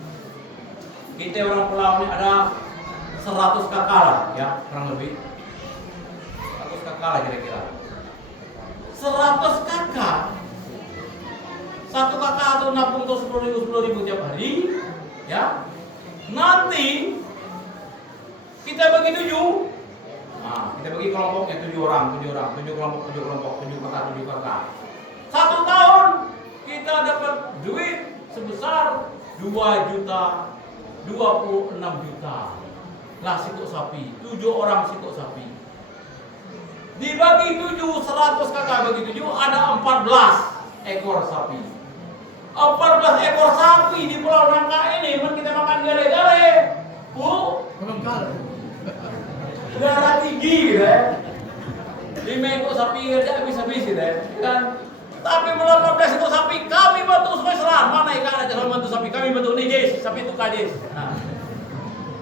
Kita orang pulau ini ada 100 kakak lah ya, kurang lebih 100 kakak lah kira-kira. 100 kakak, satu kakak atau nabung tuh 10.000 tiap hari ya. Nanti kita bagi 7. Nah, kita bagi kelompoknya 7 orang, 7 kelompok, 7 kakak. 1 tahun kita dapat duit sebesar 2.026.000. Lah sikuk sapi, 7 orang sikuk sapi. Dibagi 7, 100 kakak bagi 7 ada 14 ekor sapi. 14 ekor sapi di Pulau Nangka ini, kita makan gale-gale. Bu, darah tinggi gitu ya. 5 ekor sapi aja habis-habis gitu ya. Kan? Tapi mulai 15 ekor sapi kami bantu Sungai Selan. Mana ikan aja kalau bantu sapi kami bantu nih guys, sapi itu kades. Nah,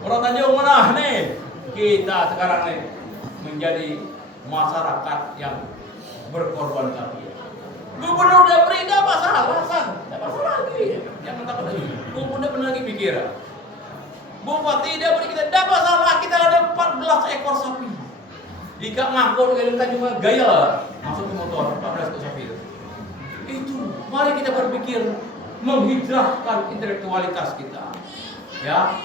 orang Tanjung mana nih? Kita sekarang nih menjadi masyarakat yang berkorban sapi. Gubernur udah beri, tidak masalah lagi. Jangan takut lagi. Gubernur udah lagi pikir. Bupati tidak beri kita, tidak masalah. Kita ada 14 ekor sapi. Jika ngangkut kita juga gaya masuk ke motor 14 ekor sapi itu. Mari kita berpikir menghijrahkan intelektualitas kita. Ya,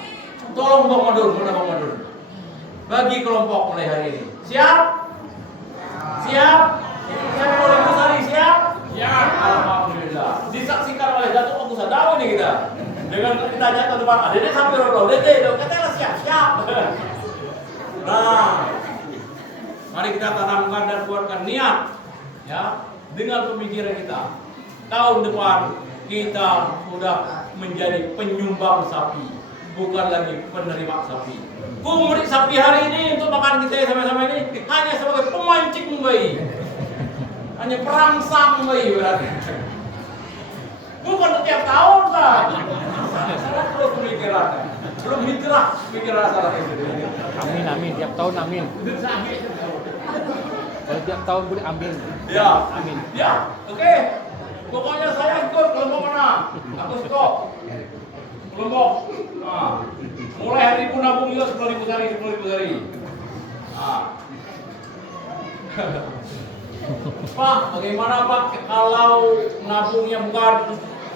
Tolong Bang Madun, mana Bang Madun? Bagi kelompok mulai hari ini. Siap? Siap? Siap oleh Pusari, siap? Ya, alhamdulillah. Disaksikan oleh Datuk Agus Sadawi nih kita. Dengan ditanya ke depan, ada sampai roll, dede, katanya siap. Nah, mari kita tanamkan dan kuatkan niat, ya, dengan pemikiran kita. Tahun depan kita sudah menjadi penyumbang sapi, bukan lagi penerima sapi. Kumri sapi hari ini untuk makan kita sama-sama ini hanya sebagai pemancing bayi, hanya perangsang bayi berarti. Bukan setiap tahun lah. Salah belum pemikiran, belum hijrah pemikiran salah itu. Amin, tiap tahun amin. Kalau tiap tahun boleh amin. Ya, amin. Ya, oke. Pokoknya saya ikut kelompok mana? Aku stop. Kelompok. Nah, mulai hari ini pun nabung juga 10.000 sehari. Nah. Pak, bagaimana Pak kalau nabungnya bukan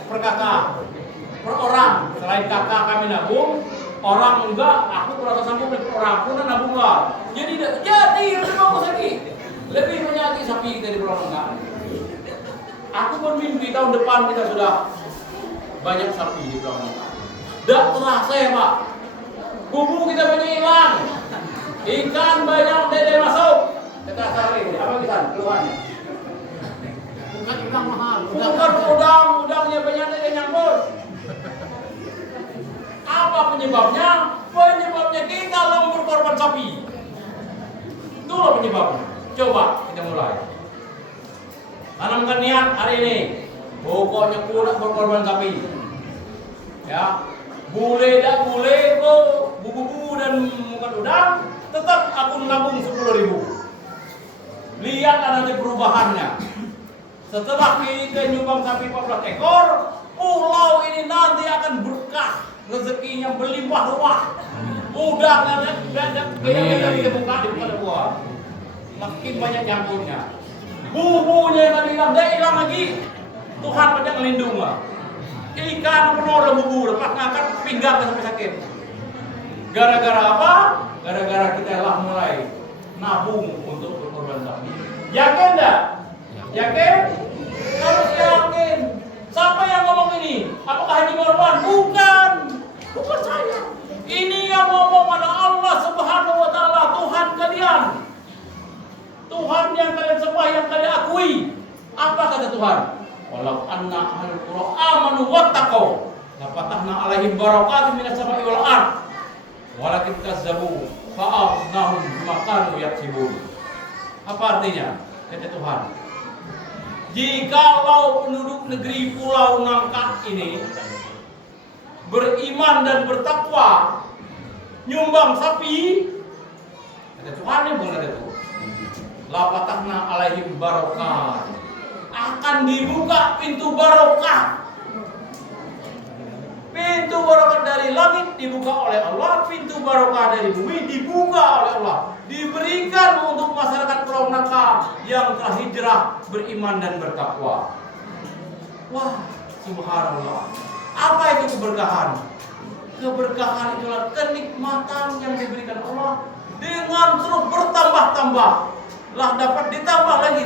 per kakak, per orang? Selain kakak kami nabung, orang enggak, aku merasa sanggup per orang pun nabung lah. Jadi lebih bagus lagi, lebih banyak sapi kita di Pulau Enggak. Aku pun mimpi tahun depan kita sudah banyak sapi di Pulau Enggak. Tidak terasa ya Pak, bumbu kita banyak hilang, ikan banyak dede masuk. Kita cari apa kita keluarnya? Bukan ikan mahal, bukan udangnya banyak dede nyangkut. Apa penyebabnya? Penyebabnya kita lembur korban sapi. Itulah penyebabnya. Coba kita mulai. Tanamkan niat hari ini. Pokoknya kuda berkorban sapi. Ya, boleh tak boleh kok bubu dan bukan udang, tetap aku nabung 10.000. Lihat nanti perubahannya. Setelah kita nyumbang sapi 14 ekor, pulau ini nanti akan berkah, rezekinya berlimpah ruah. Udang dan dibuka di buah, makin banyak nyangkutnya. Bubunya yang tadi hilang lagi. Tuhan banyak melindungi. Ikan penuh ada bubu, lepas ngangkat pinggang sampai sakit. Gara-gara apa? Gara-gara kita telah mulai nabung untuk berkorban sapi. Yakin enggak? Yakin? Harus yakin. Siapa yang ngomong ini? Apakah Haji Marwan? Bukan. Bukan saya. Ini yang ngomong adalah Allah Subhanahu wa taala, Tuhan kalian. Tuhan yang kalian sembah, yang kalian akui. Apa kata Tuhan? Walau anna ahlul qura amanu wattaqau la fatahna alaihim barakatin minas sama'i wal ard walakin kazzabu fa'akhnahum bima kanu yaksibun. Apa artinya? Kata Tuhan, jikalau penduduk negeri Pulau Nangka ini beriman dan bertakwa, nyumbang sapi, kata Tuhan ini bukan kata Tuhan, la fatahna alaihim barakat, akan dibuka pintu barokah. Pintu barokah dari langit dibuka oleh Allah, pintu barokah dari bumi dibuka oleh Allah, diberikan untuk masyarakat Pulau Nangka yang telah hijrah, beriman dan bertakwa. Wah, subhanallah. Apa itu keberkahan? Keberkahan itulah kenikmatan yang diberikan Allah dengan terus bertambah-tambah. Lah dapat ditambah lagi,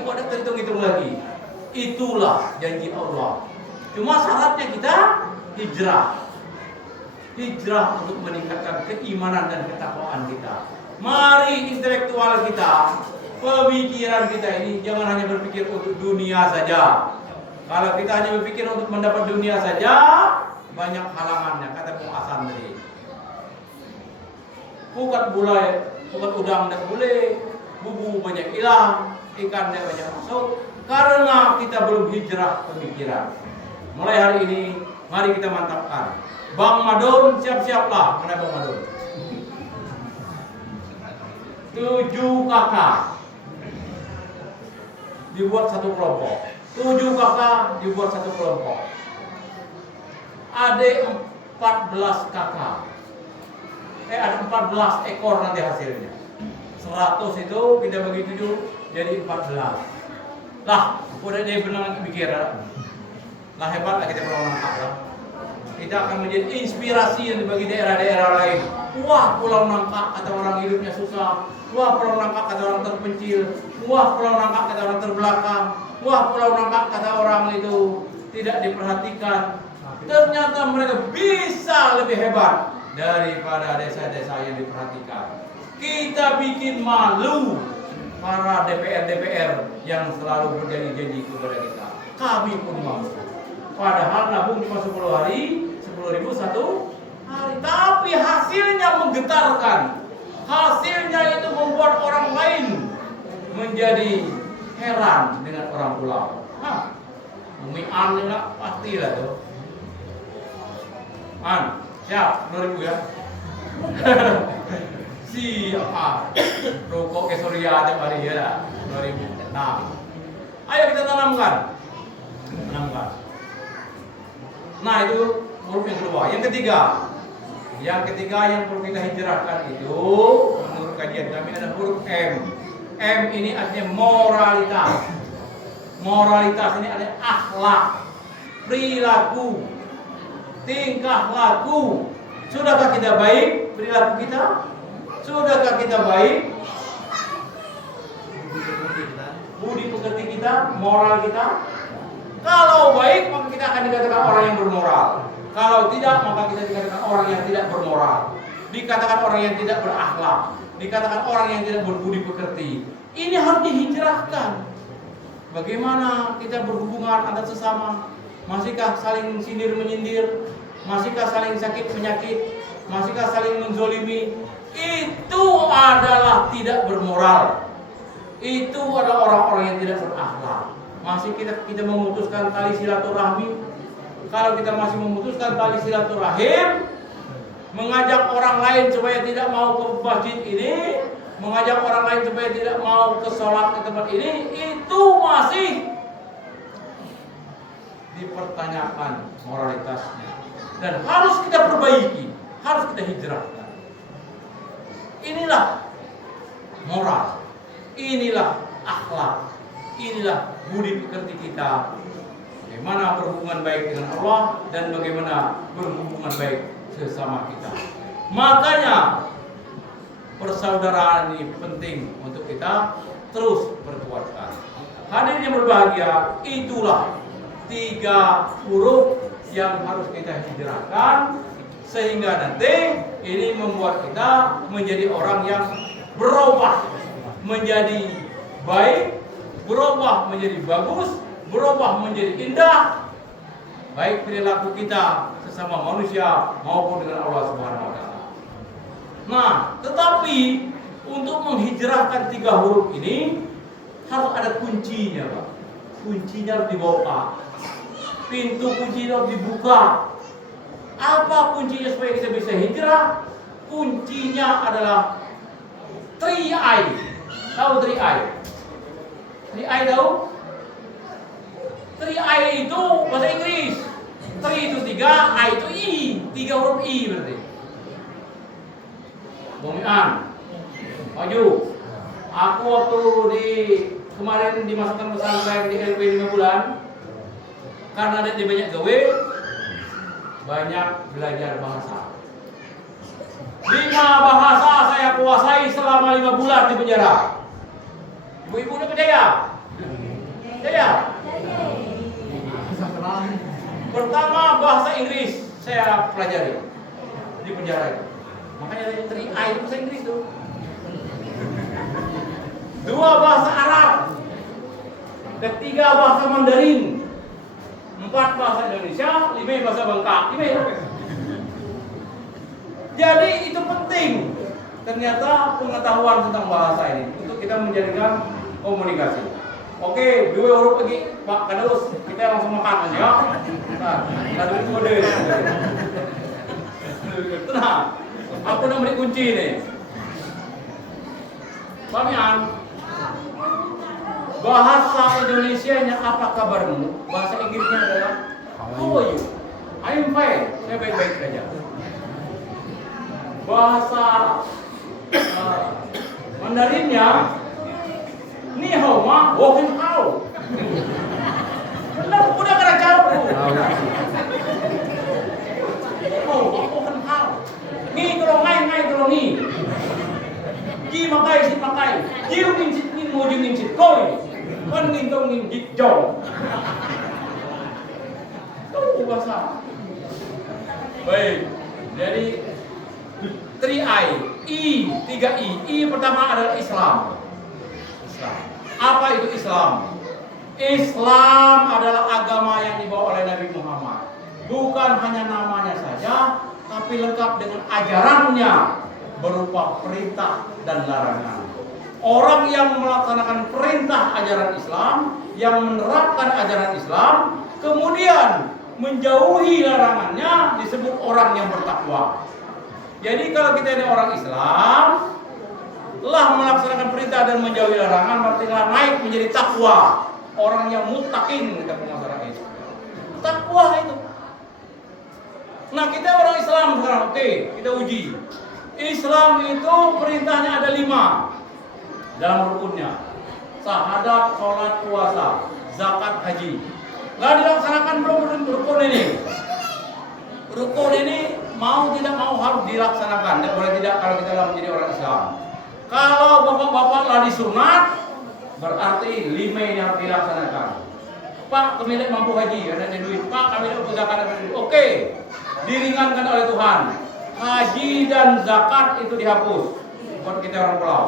bukan hitung-hitung lagi. Itulah janji Allah. Cuma syaratnya kita hijrah untuk meningkatkan keimanan dan ketakwaan kita. Mari intelektual kita, pemikiran kita ini jangan hanya berpikir untuk dunia saja. Kalau kita hanya berpikir untuk mendapat dunia saja, banyak halangannya, kata Bung Hasan tadi. Bukan udang tidak boleh, bubu banyak hilang, ikan banyak masuk, karena kita belum hijrah pemikiran. Mulai hari ini, mari kita mantapkan. Bang Madun, siap-siaplah. Mana Bang Madun? 7 kakak dibuat satu kelompok. 7 kakak dibuat satu kelompok. Ada 14 kakak. Ada 14 ekor nanti hasilnya. 100 itu kita bagi 7 jadi 14. Lah, udah dia benar pikir. Lah hebat lah kita Pulau Nangka lah. Kita akan menjadi inspirasi bagi daerah-daerah lain. Wah, Pulau Nangka kata orang hidupnya susah. Wah, Pulau Nangka kata orang terpencil. Wah, Pulau Nangka kata orang terbelakang. Wah, Pulau Nangka kata orang itu tidak diperhatikan. Ternyata mereka bisa lebih hebat daripada desa-desa yang diperhatikan. Kita bikin malu para DPR yang selalu berjanji-janji kepada kita. Kami pun malu. Padahal nabung cuma 10 hari, 10.000 satu hari. Tapi hasilnya menggetarkan. Hasilnya itu membuat orang lain menjadi heran dengan orang pulau. Hah, Umi An enggak pastilah tuh. An, siap 2.000 ya. Siap. Rokok ke Surya tiap hari ya. 2.000. Nah, ayo kita tanamkan. Nah, itu huruf yang kedua. Yang ketiga yang perlu kita hijrahkan itu menurut kajian kami ada huruf M. M ini artinya moralitas. Moralitas ini ada akhlak, perilaku, tingkah laku. Sudahkah kita baik perilaku kita? Sudahkah kita baik budi pekerti kita, moral kita? Kalau baik maka kita akan dikatakan orang yang bermoral. Kalau tidak maka kita dikatakan orang yang tidak bermoral. Dikatakan orang yang tidak berakhlak. Dikatakan orang yang tidak berbudi pekerti. Ini harus dihijrahkan. Bagaimana kita berhubungan antar sesama? Masihkah saling sindir menyindir? Masihkah saling sakit penyakit? Masihkah saling menzolimi? Itu adalah tidak bermoral. Itu adalah orang-orang yang tidak berakhlak. Masih kita memutuskan tali silaturahmi. Kalau kita masih memutuskan tali silaturahim, mengajak orang lain supaya tidak mau ke masjid ini, mengajak orang lain supaya tidak mau ke sholat ke tempat ini, itu masih dipertanyakan moralitasnya. Dan harus kita perbaiki, harus kita hijrahkan. Inilah moral, inilah akhlak, inilah budi pekerti kita. Bagaimana berhubungan baik dengan Allah dan bagaimana berhubungan baik sesama kita. Makanya persaudaraan ini penting untuk kita terus perkuatkan. Hadirin yang berbahagia, itulah 3 huruf yang harus kita hijrahkan sehingga nanti ini membuat kita menjadi orang yang berubah menjadi baik, berubah menjadi bagus, berubah menjadi indah, baik perilaku kita sesama manusia maupun dengan Allah Subhanahu wa taala. Nah, tetapi untuk menghijrahkan 3 huruf ini harus ada kuncinya, Pak. Kuncinya harus dibuka. Pintu kunci harus dibuka. Apa kuncinya supaya kita bisa hijrah? Kuncinya adalah 3I. Tahu 3I? 3I tahu? 3I itu bahasa Inggris. 3 itu 3, I itu I. 3 huruf I berarti. Bomian, maju. Aku waktu kemarin dimasukkan pesantren di LP 5 bulan, karena ada banyak gawe, banyak belajar bahasa. 5 bahasa saya kuasai selama 5 bulan di penjara. Ibu-ibu udah percaya? Percaya? Pertama bahasa Inggris saya pelajari di penjara itu. Makanya ada 3I itu bahasa Inggris tuh. 2 bahasa Arab. 3 bahasa Mandarin. 4 bahasa Indonesia, 5 bahasa Bangka. 5 ya. Jadi itu penting. Ternyata pengetahuan tentang bahasa ini untuk kita menjadikan komunikasi. Oke, 2 huruf lagi, Pak Kadus. Kita langsung makan aja. Nah, ada kode. Tenang. Aku udah beri kunci nih. Pak Mian, bahasa Indonesianya apa kabarmu? Bahasa Inggrisnya adalah how are you? I'm fine. Saya baik-baik saja. Bahasa Mandarinnya ni hao ma, wo hen hao. Benar, udah kena jauh. Oh kan hal. Ni kalau ngai kalau ni. Ji makai sit makai. Jiu ning sit ning mo jiu ning sit koi. Kan ning tong ning jik jong. Itu bahasa. Baik. Jadi 3I, tiga I pertama adalah Islam. Apa itu Islam? Islam adalah agama yang dibawa oleh Nabi Muhammad. Bukan hanya namanya saja, tapi lengkap dengan ajarannya berupa perintah dan larangan. Orang yang melaksanakan perintah ajaran Islam, yang menerapkan ajaran Islam, kemudian menjauhi larangannya disebut orang yang bertakwa. Jadi kalau kita ini orang Islam, telah melaksanakan perintah dan menjauhi larangan, berarti naik menjadi takwa. Orang yang muttaqin kita masyarakat. Takwa itu. Nah kita orang Islam sekarang, oke, kita uji. Islam itu perintahnya ada 5 dalam rukunnya. Syahadat, sholat, puasa, zakat, haji. Nggak dilaksanakan belum rukun ini. Rukun ini mau tidak mau harus dilaksanakan. Dan boleh tidak kalau kita menjadi orang Islam. Kalau bapak-bapak lah disunat, berarti 5 ini harus dilaksanakan. Pak, pemilik mampu haji, ada duit. Pak, kami mampu zakat, ada duit. Oke, diringankan oleh Tuhan. Haji dan zakat itu dihapus buat kita orang pulau.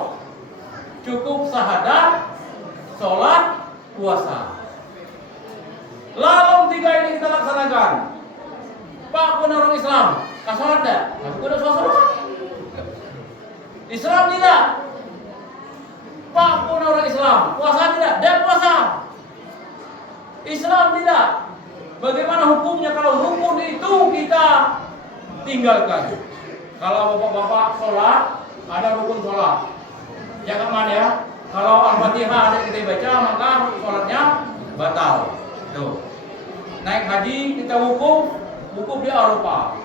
Cukup syahadat, sholat, puasa. Lalu 3 ini kita laksanakan. Pak pun orang Islam, sholat tak? Aku udah sholat. Islam tidak. Pak pun orang Islam, puasa tidak? Dia puasa. Islam tidak. Bagaimana hukumnya kalau rukun itu kita tinggalkan? Kalau bapak-bapak sholat, ada rukun sholat. Jangan mana ya. Kalau Al-Fatihah ada kita baca, maka sholatnya batal. Tuh. Naik haji kita wukuf di Arafah.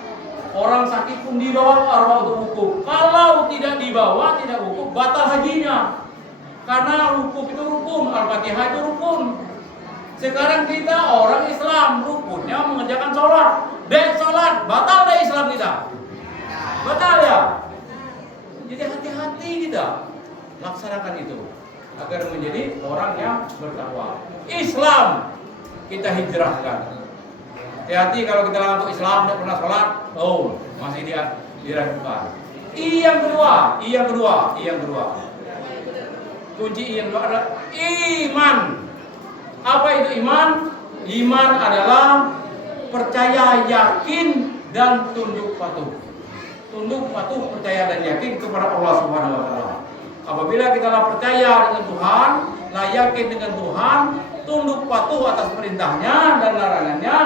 Orang sakit pun dibawa ke Arafah untuk wukuf. Kalau tidak dibawa, tidak wukuf, batal hajinya. Karena wukuf itu rukun, Al-Fatihah itu rukun. Sekarang kita orang Islam, rukunnya mengerjakan sholat. Dan sholat, batal deh Islam kita. Batal ya. Jadi hati-hati kita laksanakan itu agar menjadi orang yang bertakwa. Islam kita hijrahkan. Hati-hati kalau kita untuk Islam tidak pernah sholat, masih diragukan. Yang kedua. Kunci yang kedua adalah iman. Apa itu iman? Iman adalah percaya, yakin, dan tunduk patuh. Tunduk patuh, percaya dan yakin kepada Allah Subhanahu wa taala. Apabila kita percaya dengan Tuhan, yakin dengan Tuhan, tunduk patuh atas perintahnya dan larangannya,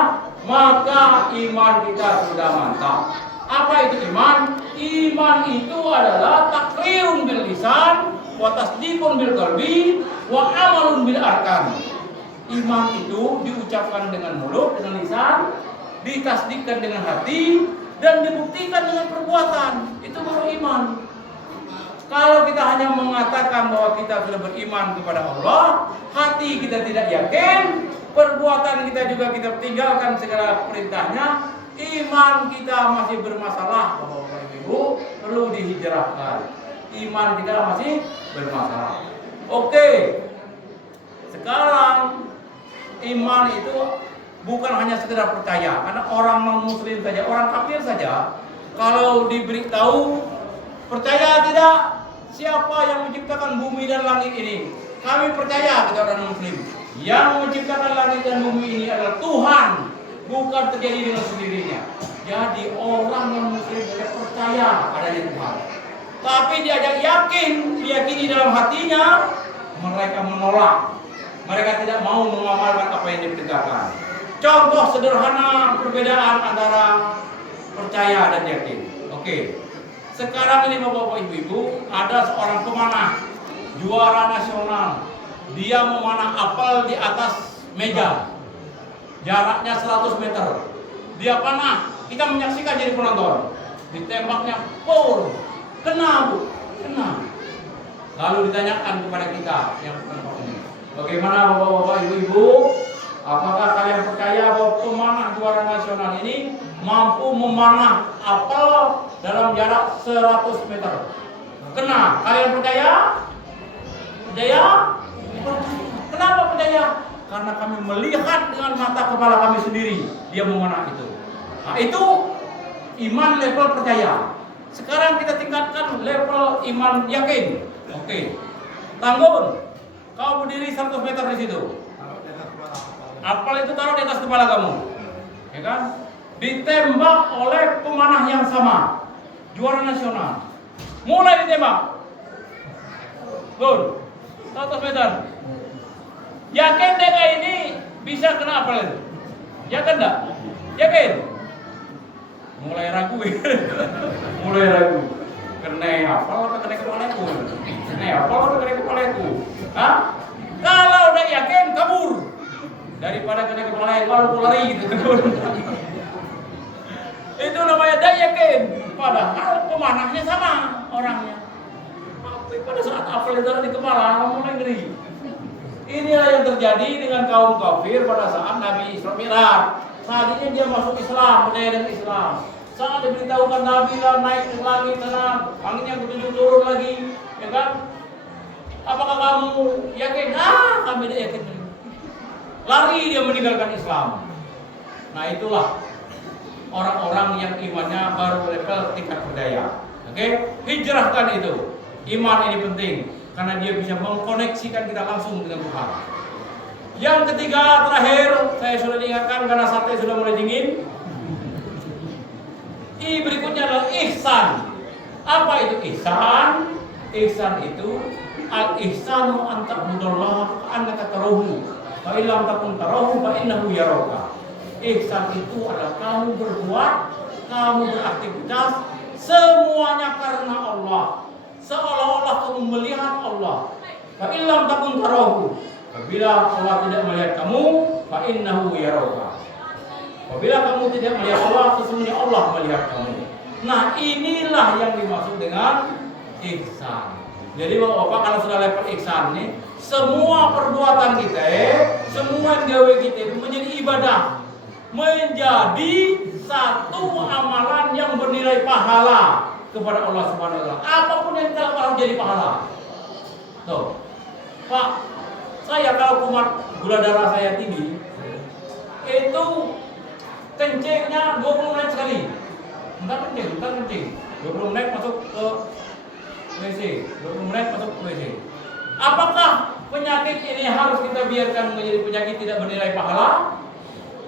maka iman kita sudah mantap. Apa itu iman? Iman itu adalah takriyun bil lisan, wa tasdiqun bil qalbi, wa amalun bil arkan. Iman itu diucapkan dengan mulut, dengan lisan, ditasdikkan dengan hati, dan dibuktikan dengan perbuatan. Itu baru iman. Kalau kita hanya mengatakan bahwa kita sudah beriman kepada Allah, hati kita tidak yakin, perbuatan kita juga kita tinggalkan segala perintahnya, iman kita masih bermasalah. Bapak Ibu perlu dihijrahkan. Iman kita masih bermasalah. Oke. Sekarang iman itu bukan hanya sekedar percaya, karena orang non-muslim saja, orang kafir saja, kalau diberitahu percaya tidak siapa yang menciptakan bumi dan langit ini, kami percaya, kata orang muslim, yang menciptakan langit dan bumi ini adalah Tuhan, bukan terjadi dengan sendirinya. Jadi orang non-muslim saja percaya adanya Tuhan, tapi diajak yakin, diyakini dalam hatinya, mereka menolak. Mereka tidak mau mengamalkan apa yang diperintahkan. Contoh sederhana perbedaan antara percaya dan yakin. Oke. Sekarang ini Bapak Ibu, ada seorang pemanah juara nasional. Dia memanah apel di atas meja. Jaraknya 100 meter. Dia panah, kita menyaksikan jadi penonton. Ditembaknya, kena Bu, kena. Lalu ditanyakan kepada kita yang penonton ini, bagaimana Bapak-bapak, Ibu-ibu, apakah kalian percaya bahwa pemanah juara nasional ini mampu memanah apel dalam jarak 100 meter. Kena, kalian percaya? Percaya? Kenapa percaya? Karena kami melihat dengan mata kepala kami sendiri dia memanah itu. Nah, itu iman level percaya. Sekarang kita tingkatkan level iman yakin. Oke. Tanggun, kau berdiri 100 meter di situ. Apel itu taruh di atas kepala kamu, ya kan? Ditembak oleh pemanah yang sama, juara nasional. Mulai ditembak. Good. 100 meter. Yakin deka ini bisa kena apel itu? Yakin enggak? Yakin? Mulai ragu. Mulai ragu. Kena apel atau kena kepalaku? Kena apel atau kena kepalaku? Hah? Kalau udah yakin kabur. Daripada kena kepala yang baru lari gitu. Itu namanya dah yakin. Padahal pemanahnya sama orangnya. Tapi pada saat apel itu di kepala mulai ngeri. Inilah yang terjadi dengan kaum kafir pada saat Nabi Isra Mi'raj. Saatnya dia masuk Islam, percaya dengan Islam. Saat diberitahukan Nabi lah naik ke langit sana, anginnya ketujuh turun lagi, ya kan? Apakah kamu yakin? Kami tidak yakin. Lari dia meninggalkan Islam. Nah itulah orang-orang yang imannya baru level tingkat percaya. Oke, hijrahkan itu. Iman ini penting karena dia bisa mengkoneksikan kita langsung dengan Tuhan. Yang ketiga terakhir saya sudah diingatkan karena sate sudah mulai dingin. Berikutnya adalah ihsan. Apa itu ihsan? Ihsan itu al-ihsanu an ta'budallaha ka'annaka tarahu. Fa in lam takun tarahu fa innahu yaraka. Ihsan itu adalah kamu berbuat, kamu beraktivitas semuanya karena Allah. Seolah-olah kamu melihat Allah. Fa in lam takun tarahu. Apabila Allah tidak melihat kamu, fa innahu yaraka. Apabila kamu tidak melihat Allah, sesungguhnya Allah melihat kamu. Nah, inilah yang dimaksud dengan ihsan. Jadi Bapak kalau sudah level ihsan nih, semua perbuatan kita, semua gawe kita itu menjadi ibadah, menjadi satu amalan yang bernilai pahala kepada Allah Subhanahu wa taala. Apapun yang kita lakukan jadi pahala. Tuh. Pak, saya kalau kumat gula darah saya tinggi, itu kencingnya 20 menit sekali. Bentar kencing. 20 menit masuk ke WC, 20 menit masuk ke WC. Apakah penyakit ini harus kita biarkan menjadi penyakit tidak bernilai pahala?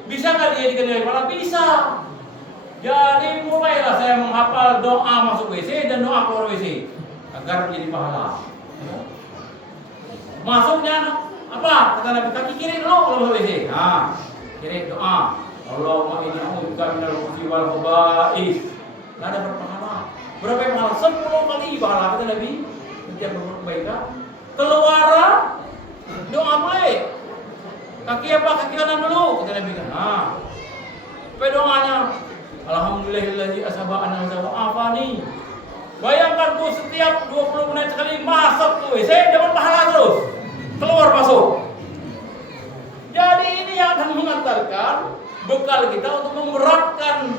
Bisa nggak dia nilai pahala? Bisa. Jadi mulailah saya menghafal doa masuk WC dan doa keluar WC agar menjadi pahala. Masuknya apa? Kata Nabi, kaki kiri dulu kalau masuk WC. Nah, kiri doa. Allahumma inni a'udzubika minal khubuthi wal khaba'ith. Enggak ada berpahala. Berapa yang pahala? 10 kali pahala kata Nabi. Setiap berbuat kebaikan. Keluar doa mulai. Kaki apa? Kaki kanan dulu kata Nabi kan. Nah. Doanya alhamdulillahilladzi asaba'ana wa afani. Bayangkan Bu, setiap 20 menit sekali masuk ke WC dapat pahala terus. Keluar masuk. Jadi ini yang akan mengantarkan bekal kita untuk memberatkan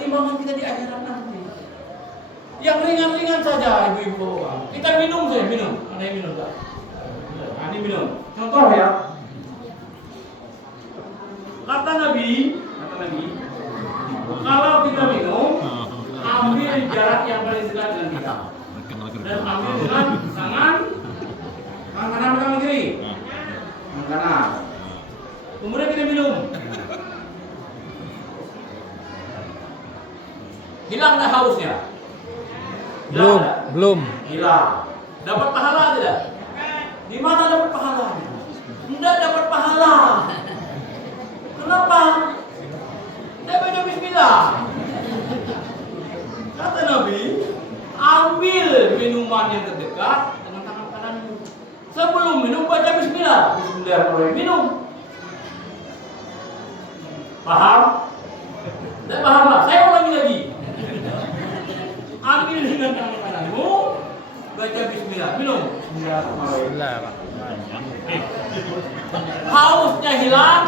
timbangan kita di akhirat nanti. Yang ringan-ringan saja ibu-ibu. Kita minum saja, minum. Ada yang minum tak? Nah, ini minum. Contoh ya. Kata Nabi, kalau kita minum, ambil jarak yang paling dekat dengan kita. Dan ambil dengan tangan kanan tangan kiri. Tangan kanan. Kemudian kita minum. Hilang dah hausnya? Belum. Hilang. Dapat pahala tidak? Di mana dapat pahala? Tidak dapat pahala. Kenapa? Dia baca bismillah. Kata Nabi, ambil minuman yang terdekat dengan tangan kananmu. Sebelum minum baca bismillah. Bismillahirrahmanirrahim. Minum. Paham? Tidak paham lah. Saya ulangi lagi. Ambil dengan tangan kananmu, baca bismillah. Minum. Bismillahirrahmanirrahim. Hausnya hilang,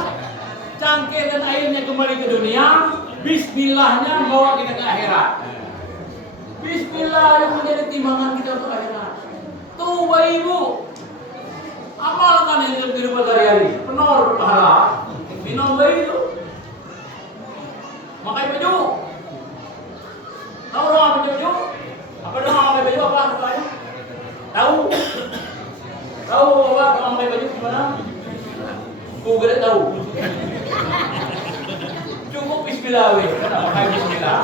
cangkir dan airnya kembali ke dunia, bismillahnya bawa kita ke akhirat. Bismillah yang menjadi timbangan kita untuk akhirat. Tuh Bapak Ibu, amalkan ini dalam kehidupan sehari-hari, penuh berpahala. Minum Bapak Ibu, pakai baju. Tahu dong apa baju? Apa dong pakai baju apa? Tahu? Tahu apa pakai baju gimana? Google tahu. Cukup bismillah weh, pakai bismillah.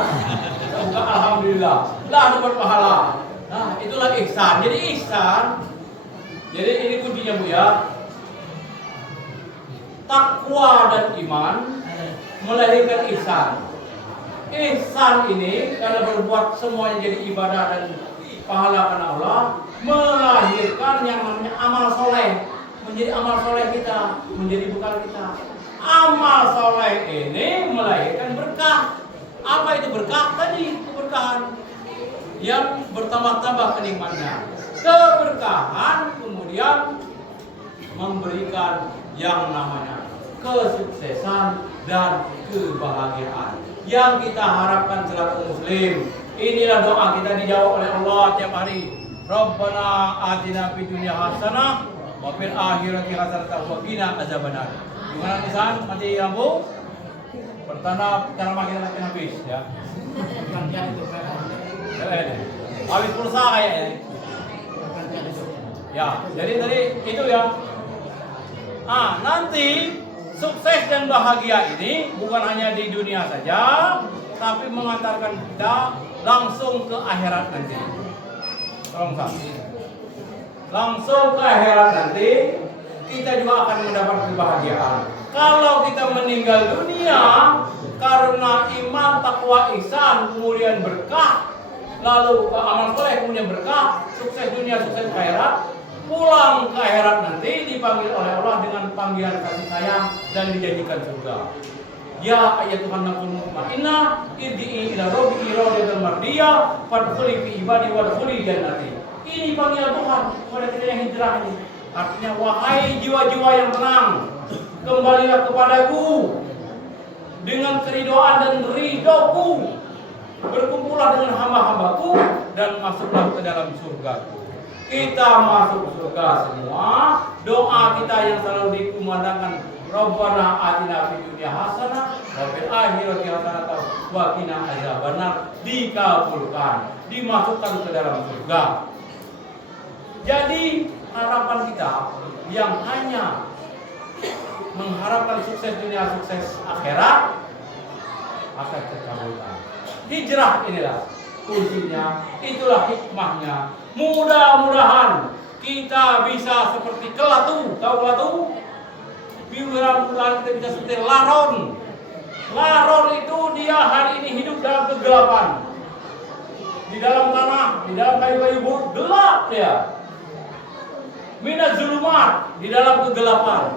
Bukan alhamdulillah. Lah dapat pahala. Nah, itulah ihsan. Jadi ihsan. Jadi ini kuncinya Bu ya. Takwa dan iman melahirkan ihsan. Ihsan ini karena berbuat semuanya jadi ibadah dan pahala karena Allah, melahirkan yang namanya amal soleh, menjadi amal soleh kita, menjadi bekal kita. Amal soleh ini melahirkan berkah. Apa itu berkah? Tadi keberkahan yang bertambah-tambah kenikmatannya. Keberkahan kemudian memberikan yang namanya kesuksesan dan kebahagiaan yang kita harapkan selaku muslim. Inilah doa kita dijawab oleh Allah tiap hari. Rabbana atina fid dunya hasanah wa fil akhirati hasanah wa qina azabannar. Gimana Nisan? Mati lampu? Pertanda ceramah kita makin habis ya. Habis pulsa kayaknya. Ya, jadi tadi itu ya. Nanti sukses dan bahagia ini bukan hanya di dunia saja, tapi mengantarkan kita langsung ke akhirat nanti. Tolong langsung ke akhirat nanti kita juga akan mendapat kebahagiaan. Kalau kita meninggal dunia karena iman, takwa, ihsan, kemudian berkah, lalu amal soleh, kemudian berkah, sukses dunia, sukses akhirat, pulang ke akhirat nanti dipanggil oleh Allah dengan panggilan kasih sayang dan dijanjikan surga. Ya ayyatuhan nafsul mutmainnah irji'i ila rabbiki radiyatan mardiyah fadkhuli fi ibadi wadkhuli jannati. Ini panggilan Tuhan kepada kita yang hijrah ini. Artinya wahai jiwa-jiwa yang tenang, kembalilah kepadaku dengan keridhaan dan ridhoku. Berkumpullah dengan hamba-hambaku dan masuklah ke dalam surgaku. Kita masuk surga semua. Doa kita yang selalu dikumandangkan, Rabbana atina fid dunya hasanah wa fil akhirati hasanah wa qina azabannar, dikabulkan, dimasukkan ke dalam surga. Jadi harapan kita yang hanya mengharapkan sukses dunia, sukses akhirat akan terkabulkan. Hijrah inilah kuncinya, itulah hikmahnya. Mudah-mudahan kita bisa seperti kelatu. Tahu kelatu? Mudah-mudahan kita bisa seperti laron. Laron itu dia hari ini hidup dalam kegelapan. Di dalam tanah, di dalam kayu-kayu buruk, gelap dia. Minaz zulumat, di dalam kegelapan.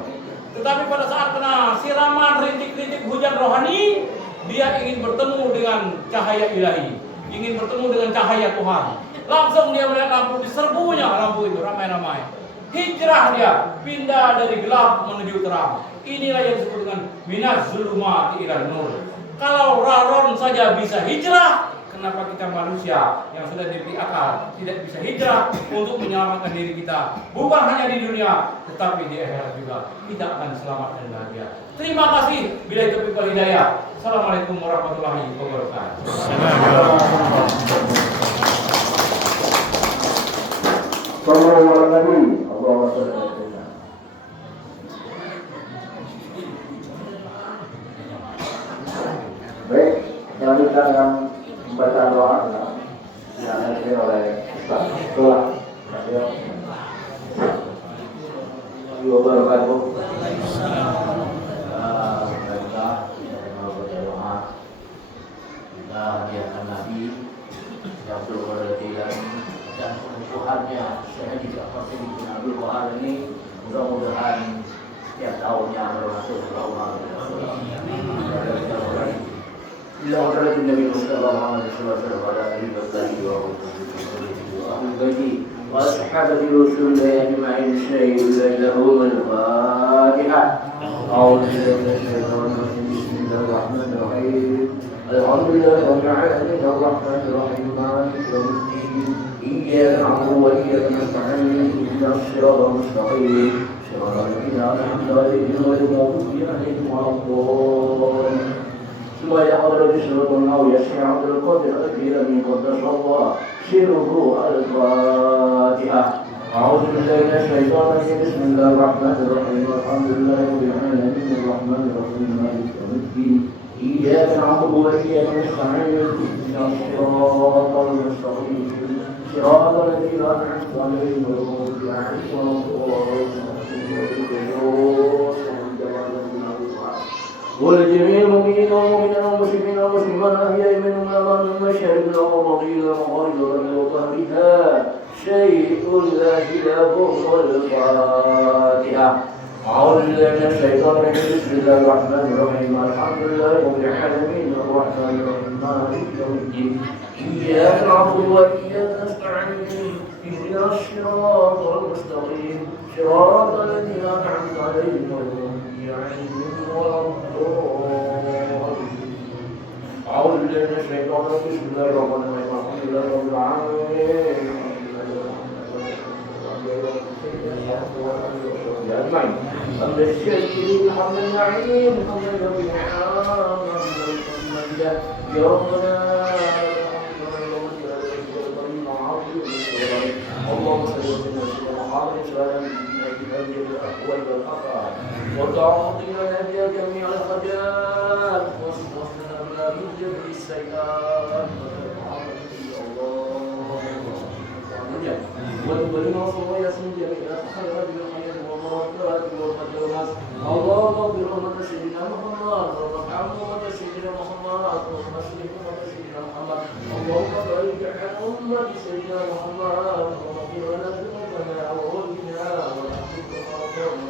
Tetapi pada saat kena siraman rintik-rintik hujan rohani, dia ingin bertemu dengan cahaya ilahi, ingin bertemu dengan cahaya Tuhan. Langsung dia melihat lampu, diserbunya lampu itu ramai-ramai. Hijrah dia, pindah dari gelap menuju terang. Inilah yang disebut dengan minaz zulumati ila nur. Kalau raron saja bisa hijrah, kenapa kita manusia yang sudah diberi akal tidak bisa hijrah untuk menyelamatkan diri kita? Bukan hanya di dunia, tetapi di akhirat juga kita akan selamat dan bahagia. Terima kasih. Bila itu wal hidayah. Assalamualaikum warahmatullahi wabarakatuh. Sallallahu alaihi wasallam. Allahumma shalli ala sayyidina. Baik, selanjutnya dengan membaca doa yang dipimpin oleh Ustaz Abdullah. Wabarakatuh. Kita hadiahkan Nabi yang berberdilan dan kebutuhannya. Saya juga pasti di Abdul Bahar ini mudah-mudahan setiap tahunnya bermasuk Allah. Bila orang Nabi Muhammad SAW pada hari berkali wa sahabati Rasulullah ajma'in syai'u lahum al-Fatihah. أعوذ بالله من الشيطان الرجيم بسم الله الرحمن الرحيم الحمد لله رب العالمين الرحمن الرحيم مالك يوم الدين إياك نعبد وإياك نستعين اهدنا الصراط المستقيم صراط الذين أنعمت عليهم غير المغضوب عليهم ولا الضالين ثم يحضر بسرة أو يسمع عبد القادر أكبر من قدس الله سره الفاتحة. أعوذ بالله من الشيطان الرجيم بسم الله الرحمن الرحيم الحمد لله رب العالمين الرحمن الرحيم مالك يوم الدين إياك نعبد وإياك نستعين اهدنا الصراط المستقيم صراط الذين أنعمت عليهم غير المغضوب عليهم ولا الضالين. ولجميع المؤمنين والمؤمنات والمسلمين والمسلمات الأحياء منهم الأموات من المشارق والمغارب إلى المغارب وظهرها شيء لا خلاف والفاتحة. أعوذ بالله من الشيطان الرجيم بسم الله الرحمن الرحيم الحمد لله رب العالمين الرحمن الرحيم مالك يوم الدين إياك نعبد وإياك نستعين اهدنا الصراط المستقيم صراط الذين أنعمت عليهم غير المغضوب عليهم ولا الضالين. أعوذ بالله من الشيطان الرجيم بسم الله الرحمن الرحيم الحمد لله رب العالمين أجمعين. أما الشاكرين حمد النعيم حمد النعام يا ربنا اللهم صل وسلم على محمد وعلى آله الأقوال والأخبار وتعطينا نبي جميع الخجال واصلحنا ما من جميع السيئات ولما صلى يسمي جميع الخيرات بالخير والبركات والخيرات اللهم اغفر لنا سيدنا محمد وارحم امه سيدنا محمد واشرف امه سيدنا محمد اللهم بارك على امه سيدنا محمد واغفر لنا ذنوبنا وولدنا ونحفظنا وارحمنا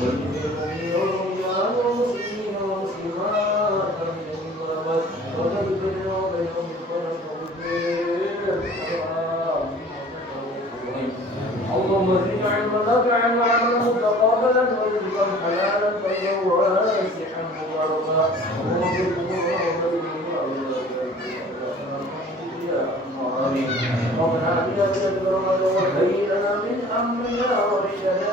وللمؤمنين والمؤمنات والمسلمين والمسلمات وتب بيننا وبينهم اللهم زدنا علما نافعا وعملا متقابلا ورزقا حلالا طيبا واسعا مباركا ربنا اتنا بيدك رحمه وهيئ لنا من امرنا رشدا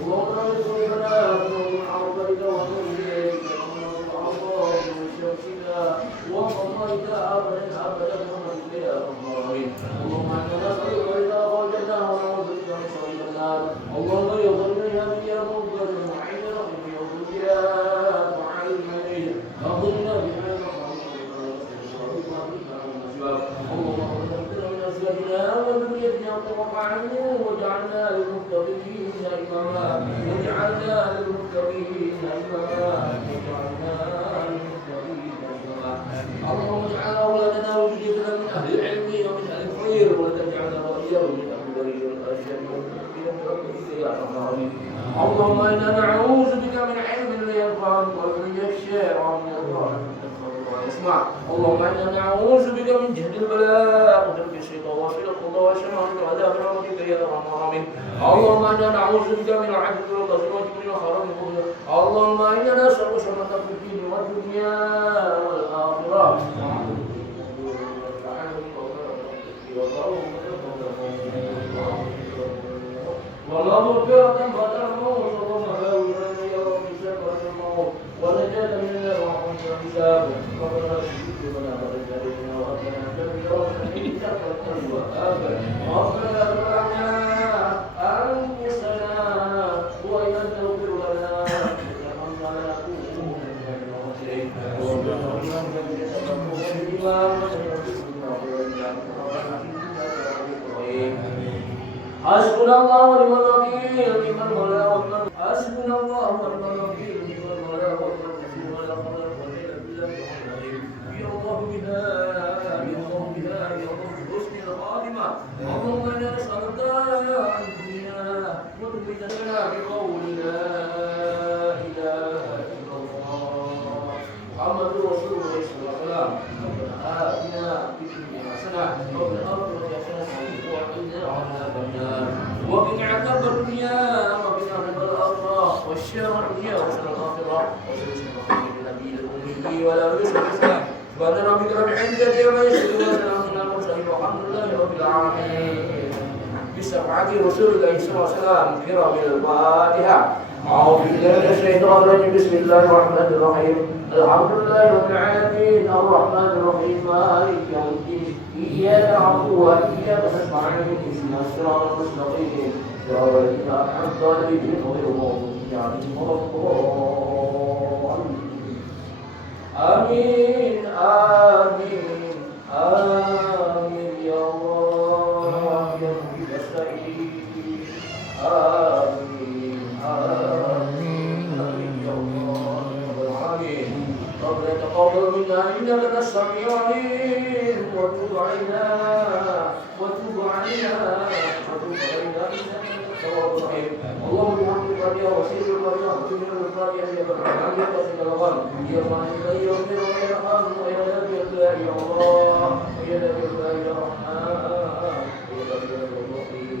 اللهم ارزقنا من عرضك ومن اليك ومن العطاء وشمسنا وقضيت ابدا ابدا ومن يا الراحمين اللهم انا نسالك اذا وجدناه ونعوذ بك من شر النار اللهم يغفر يا من يا مغفر المعين رحمه يغفر يا معين المنين اغفرنا بما اللهم اغفر من ازواجنا وذريتنا قرة اعين واجعلنا للمتقين اماما واجعلنا للمتقين اماما اللهم اجعل اولادنا وذريتنا من اهل العلم ومن اهل الخير ولا تجعلنا واياهم من اهل الغي والاشر والمسلمين برحمتك يا ارحم الراحمين. اللهم انا نعوذ بك من علم لا ينفع ومن يخشى ومن يطاع اسمع. اللهم انا نعوذ بك من جهد البلاء وترك الشيطان وصل القضاء والشمال وعذاب رحمتك يا ارحم الراحمين. اللهم انا نعوذ بك من العجز والقصر والجبن وخراب القدر. اللهم انا نسالك شرك في الدين والدنيا والاخره والله مغفرة بعد الموت ومهاونا يا رب سكرة الموت ونجاة من النار وحسن الحساب ربنا اشرك بنا ورجالنا وهبنا جميع رحمتك الوهاب ربنا لا تدعنا انفسنا وان تغفر لنا فاننا نكون من المخسرين حسبنا الله ونعم الوكيل نعم المولى ونعم حسبنا الله ونعم الوكيل نعم المولى ونعم النصير ولا حول ولا قوة إلا بالله يا الله بها يا الله بها يا الله بحسن الخاتمة. اللهم إنا نسألك الدنيا وتثبتنا بقول لا إله إلا الله محمد رسول الله صلى الله عليه وسلم. ربنا آتنا في الدنيا حسنة وفي الآخرة حسنة وقنا عذاب النار وقنا عذاب الدنيا وقنا عذاب الآخرة والشر الدنيا وشر الآخرة وشر النبي الأمي ولا يشرك الإسلام سبحان ربك رب العزة عما يصفون وسلام على المرسلين والحمد لله رب العالمين بشفاعة رسول الله صلى الله عليه وسلم في رب الفاتحة أعوذ بالله من الشيطان الرجيم بسم الله الرحمن الرحيم الحمد لله رب العالمين الرحمن الرحيم مالك يوم الدين إياك نعبد وإياك نستعين اهدنا الصراط المستقيم صراط الذين أنعمت عليهم غير المغضوب عليهم ولا الضالين آمين آمين آمين يا الله يا رب السعيد آمين آمين آمين يا الله يا رب العالمين ربنا تقبل منا إنك أنت السميع العليم وتب علينا وتب علينا وتب علينا إنك أنت التواب الرحيم اللهم بحمدك يا وسيل القرية وسيل القرية يا برحمن يا وسيل الغن يا مالك يا يغفر ويا يرحم ويا نبي الله يا الله ويا نبي الله يا رحمن ويا نبي الرحيم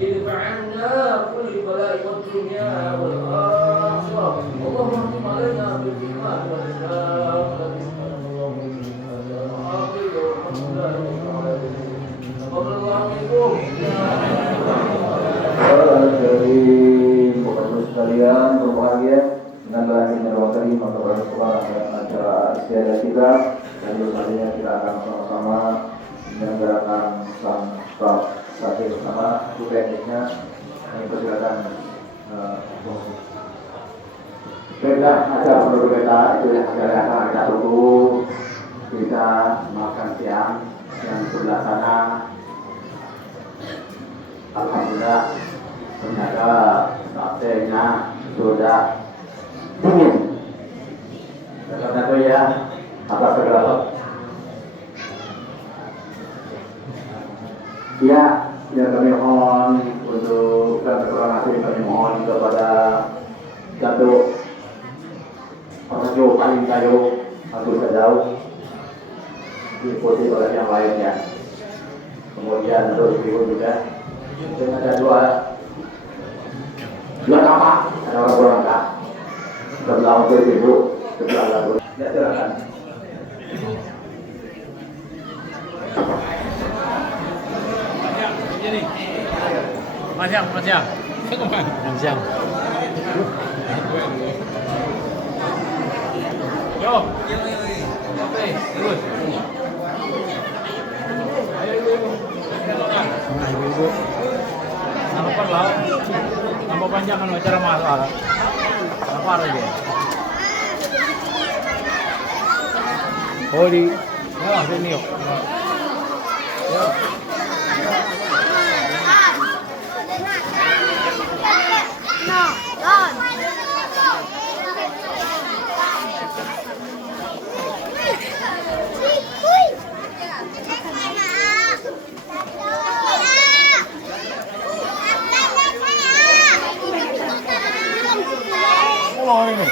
ادفع عنا كل بلاء والدنيا والآخرة اللهم اختم علينا بالإيمان والإسلام والإسلام اللهم آخر والحمد لله رب العالمين تقبل الله منكم Bapak-Ibu sekalian, berbahagia dengan lahirnya Rawa Karim atau Rasulullah dalam acara istiadah kita, dan selanjutnya kita akan sama-sama menyelenggarakan staf sate bersama itu tekniknya. Kami persilakan baiklah, acara penduduk kita itu yang akan kita tunggu. Kita makan siang yang sebelah sana. Alhamdulillah ternyata satenya sudah dingin. Karena itu ya atas segala ya, yang kami mohon untuk keterangan hati kami mohon kepada Datuk Panjo paling kayu atau sejauh diikuti oleh yang lainnya. Kemudian untuk ibu juga mungkin ada dua nama, ada orang berangkat sebelah untuk ibu, sebelah lagu. Ya silakan. Panjang. Yo. Oke, terus. Ayo ibu. Nah, ibu-ibu. Apa lah? Nama panjang kan acara mahal. Apa lagi? Oh di, ya sini yuk. Ya. Oh ini.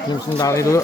Minum sendali dulu.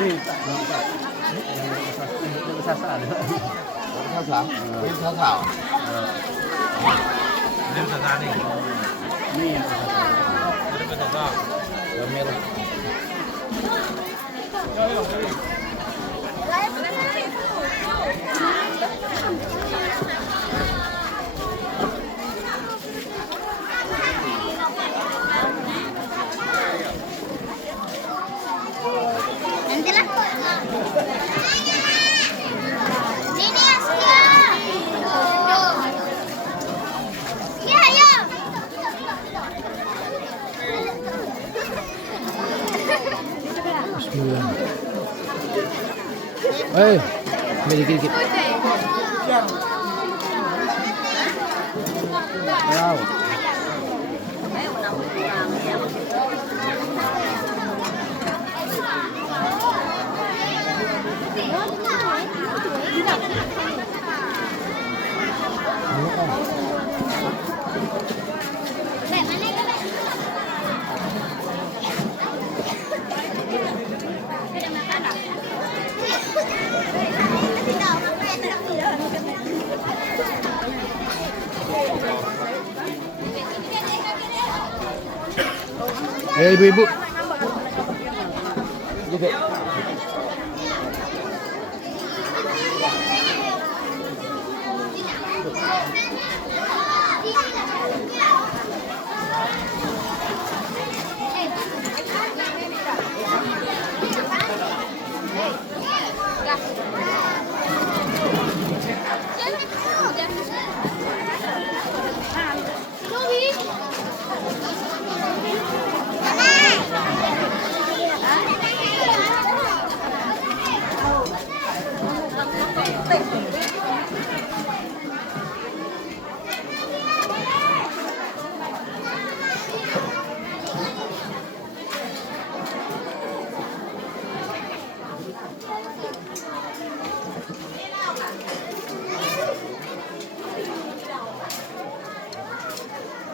Ini, Sasa. Sasa. Ini sasa. Ini Sasa nih. Ini yang Sasa. Ini Sasa. Yang merah. Nanti lah. Ini Askia. Ya, ya. Bismillah. Eh, dikit-dikit. Wow. Ibu-ibu. Gitu.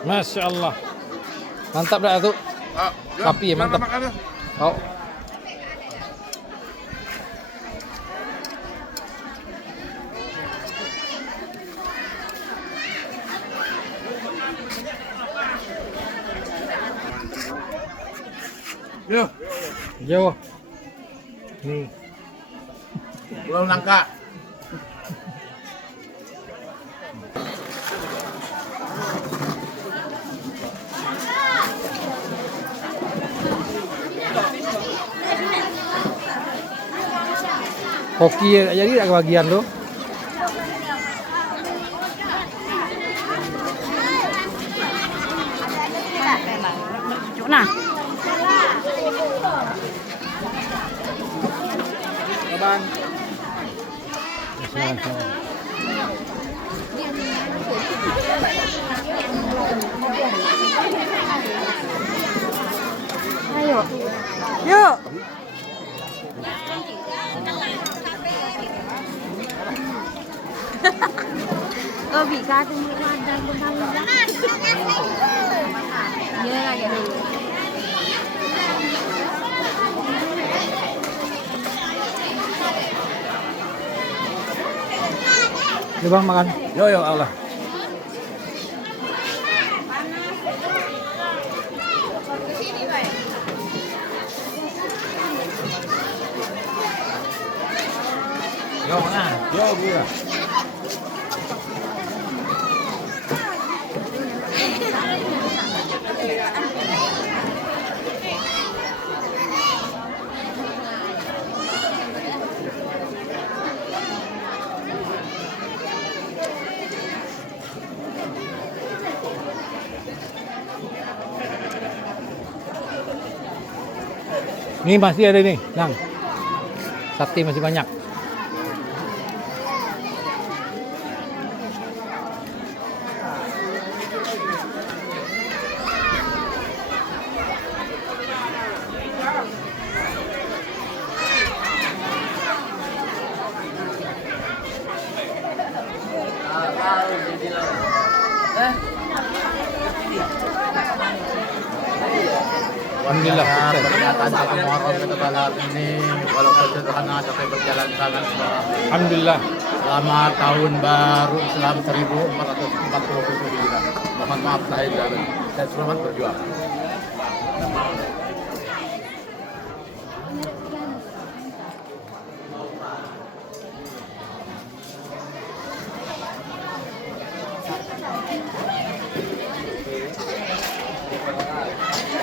Masya Allah. Mantap dah tu. Sapi ya mantap. Oh. Yo, Jauh. Nih. pulau nangka. Hoki ya, jadi tak kebagian tu. Nah. Bang. Ayo. Yuk. Bị ca từng người hoàn thành một thằng nữa. Như là cái gì? Đi bang makan. Yo yo Allah. Yo mana? Yo dia. Ini masih ada nih, Nang. Sakti masih banyak. Alhamdulillah sukses. Pernyataan satu Muharram ketebalan ini walaupun sederhana tapi berjalan sangat semangat. Alhamdulillah. Selamat tahun baru Islam 1447 Hijriah. Mohon maaf lahir dan selamat berjuang.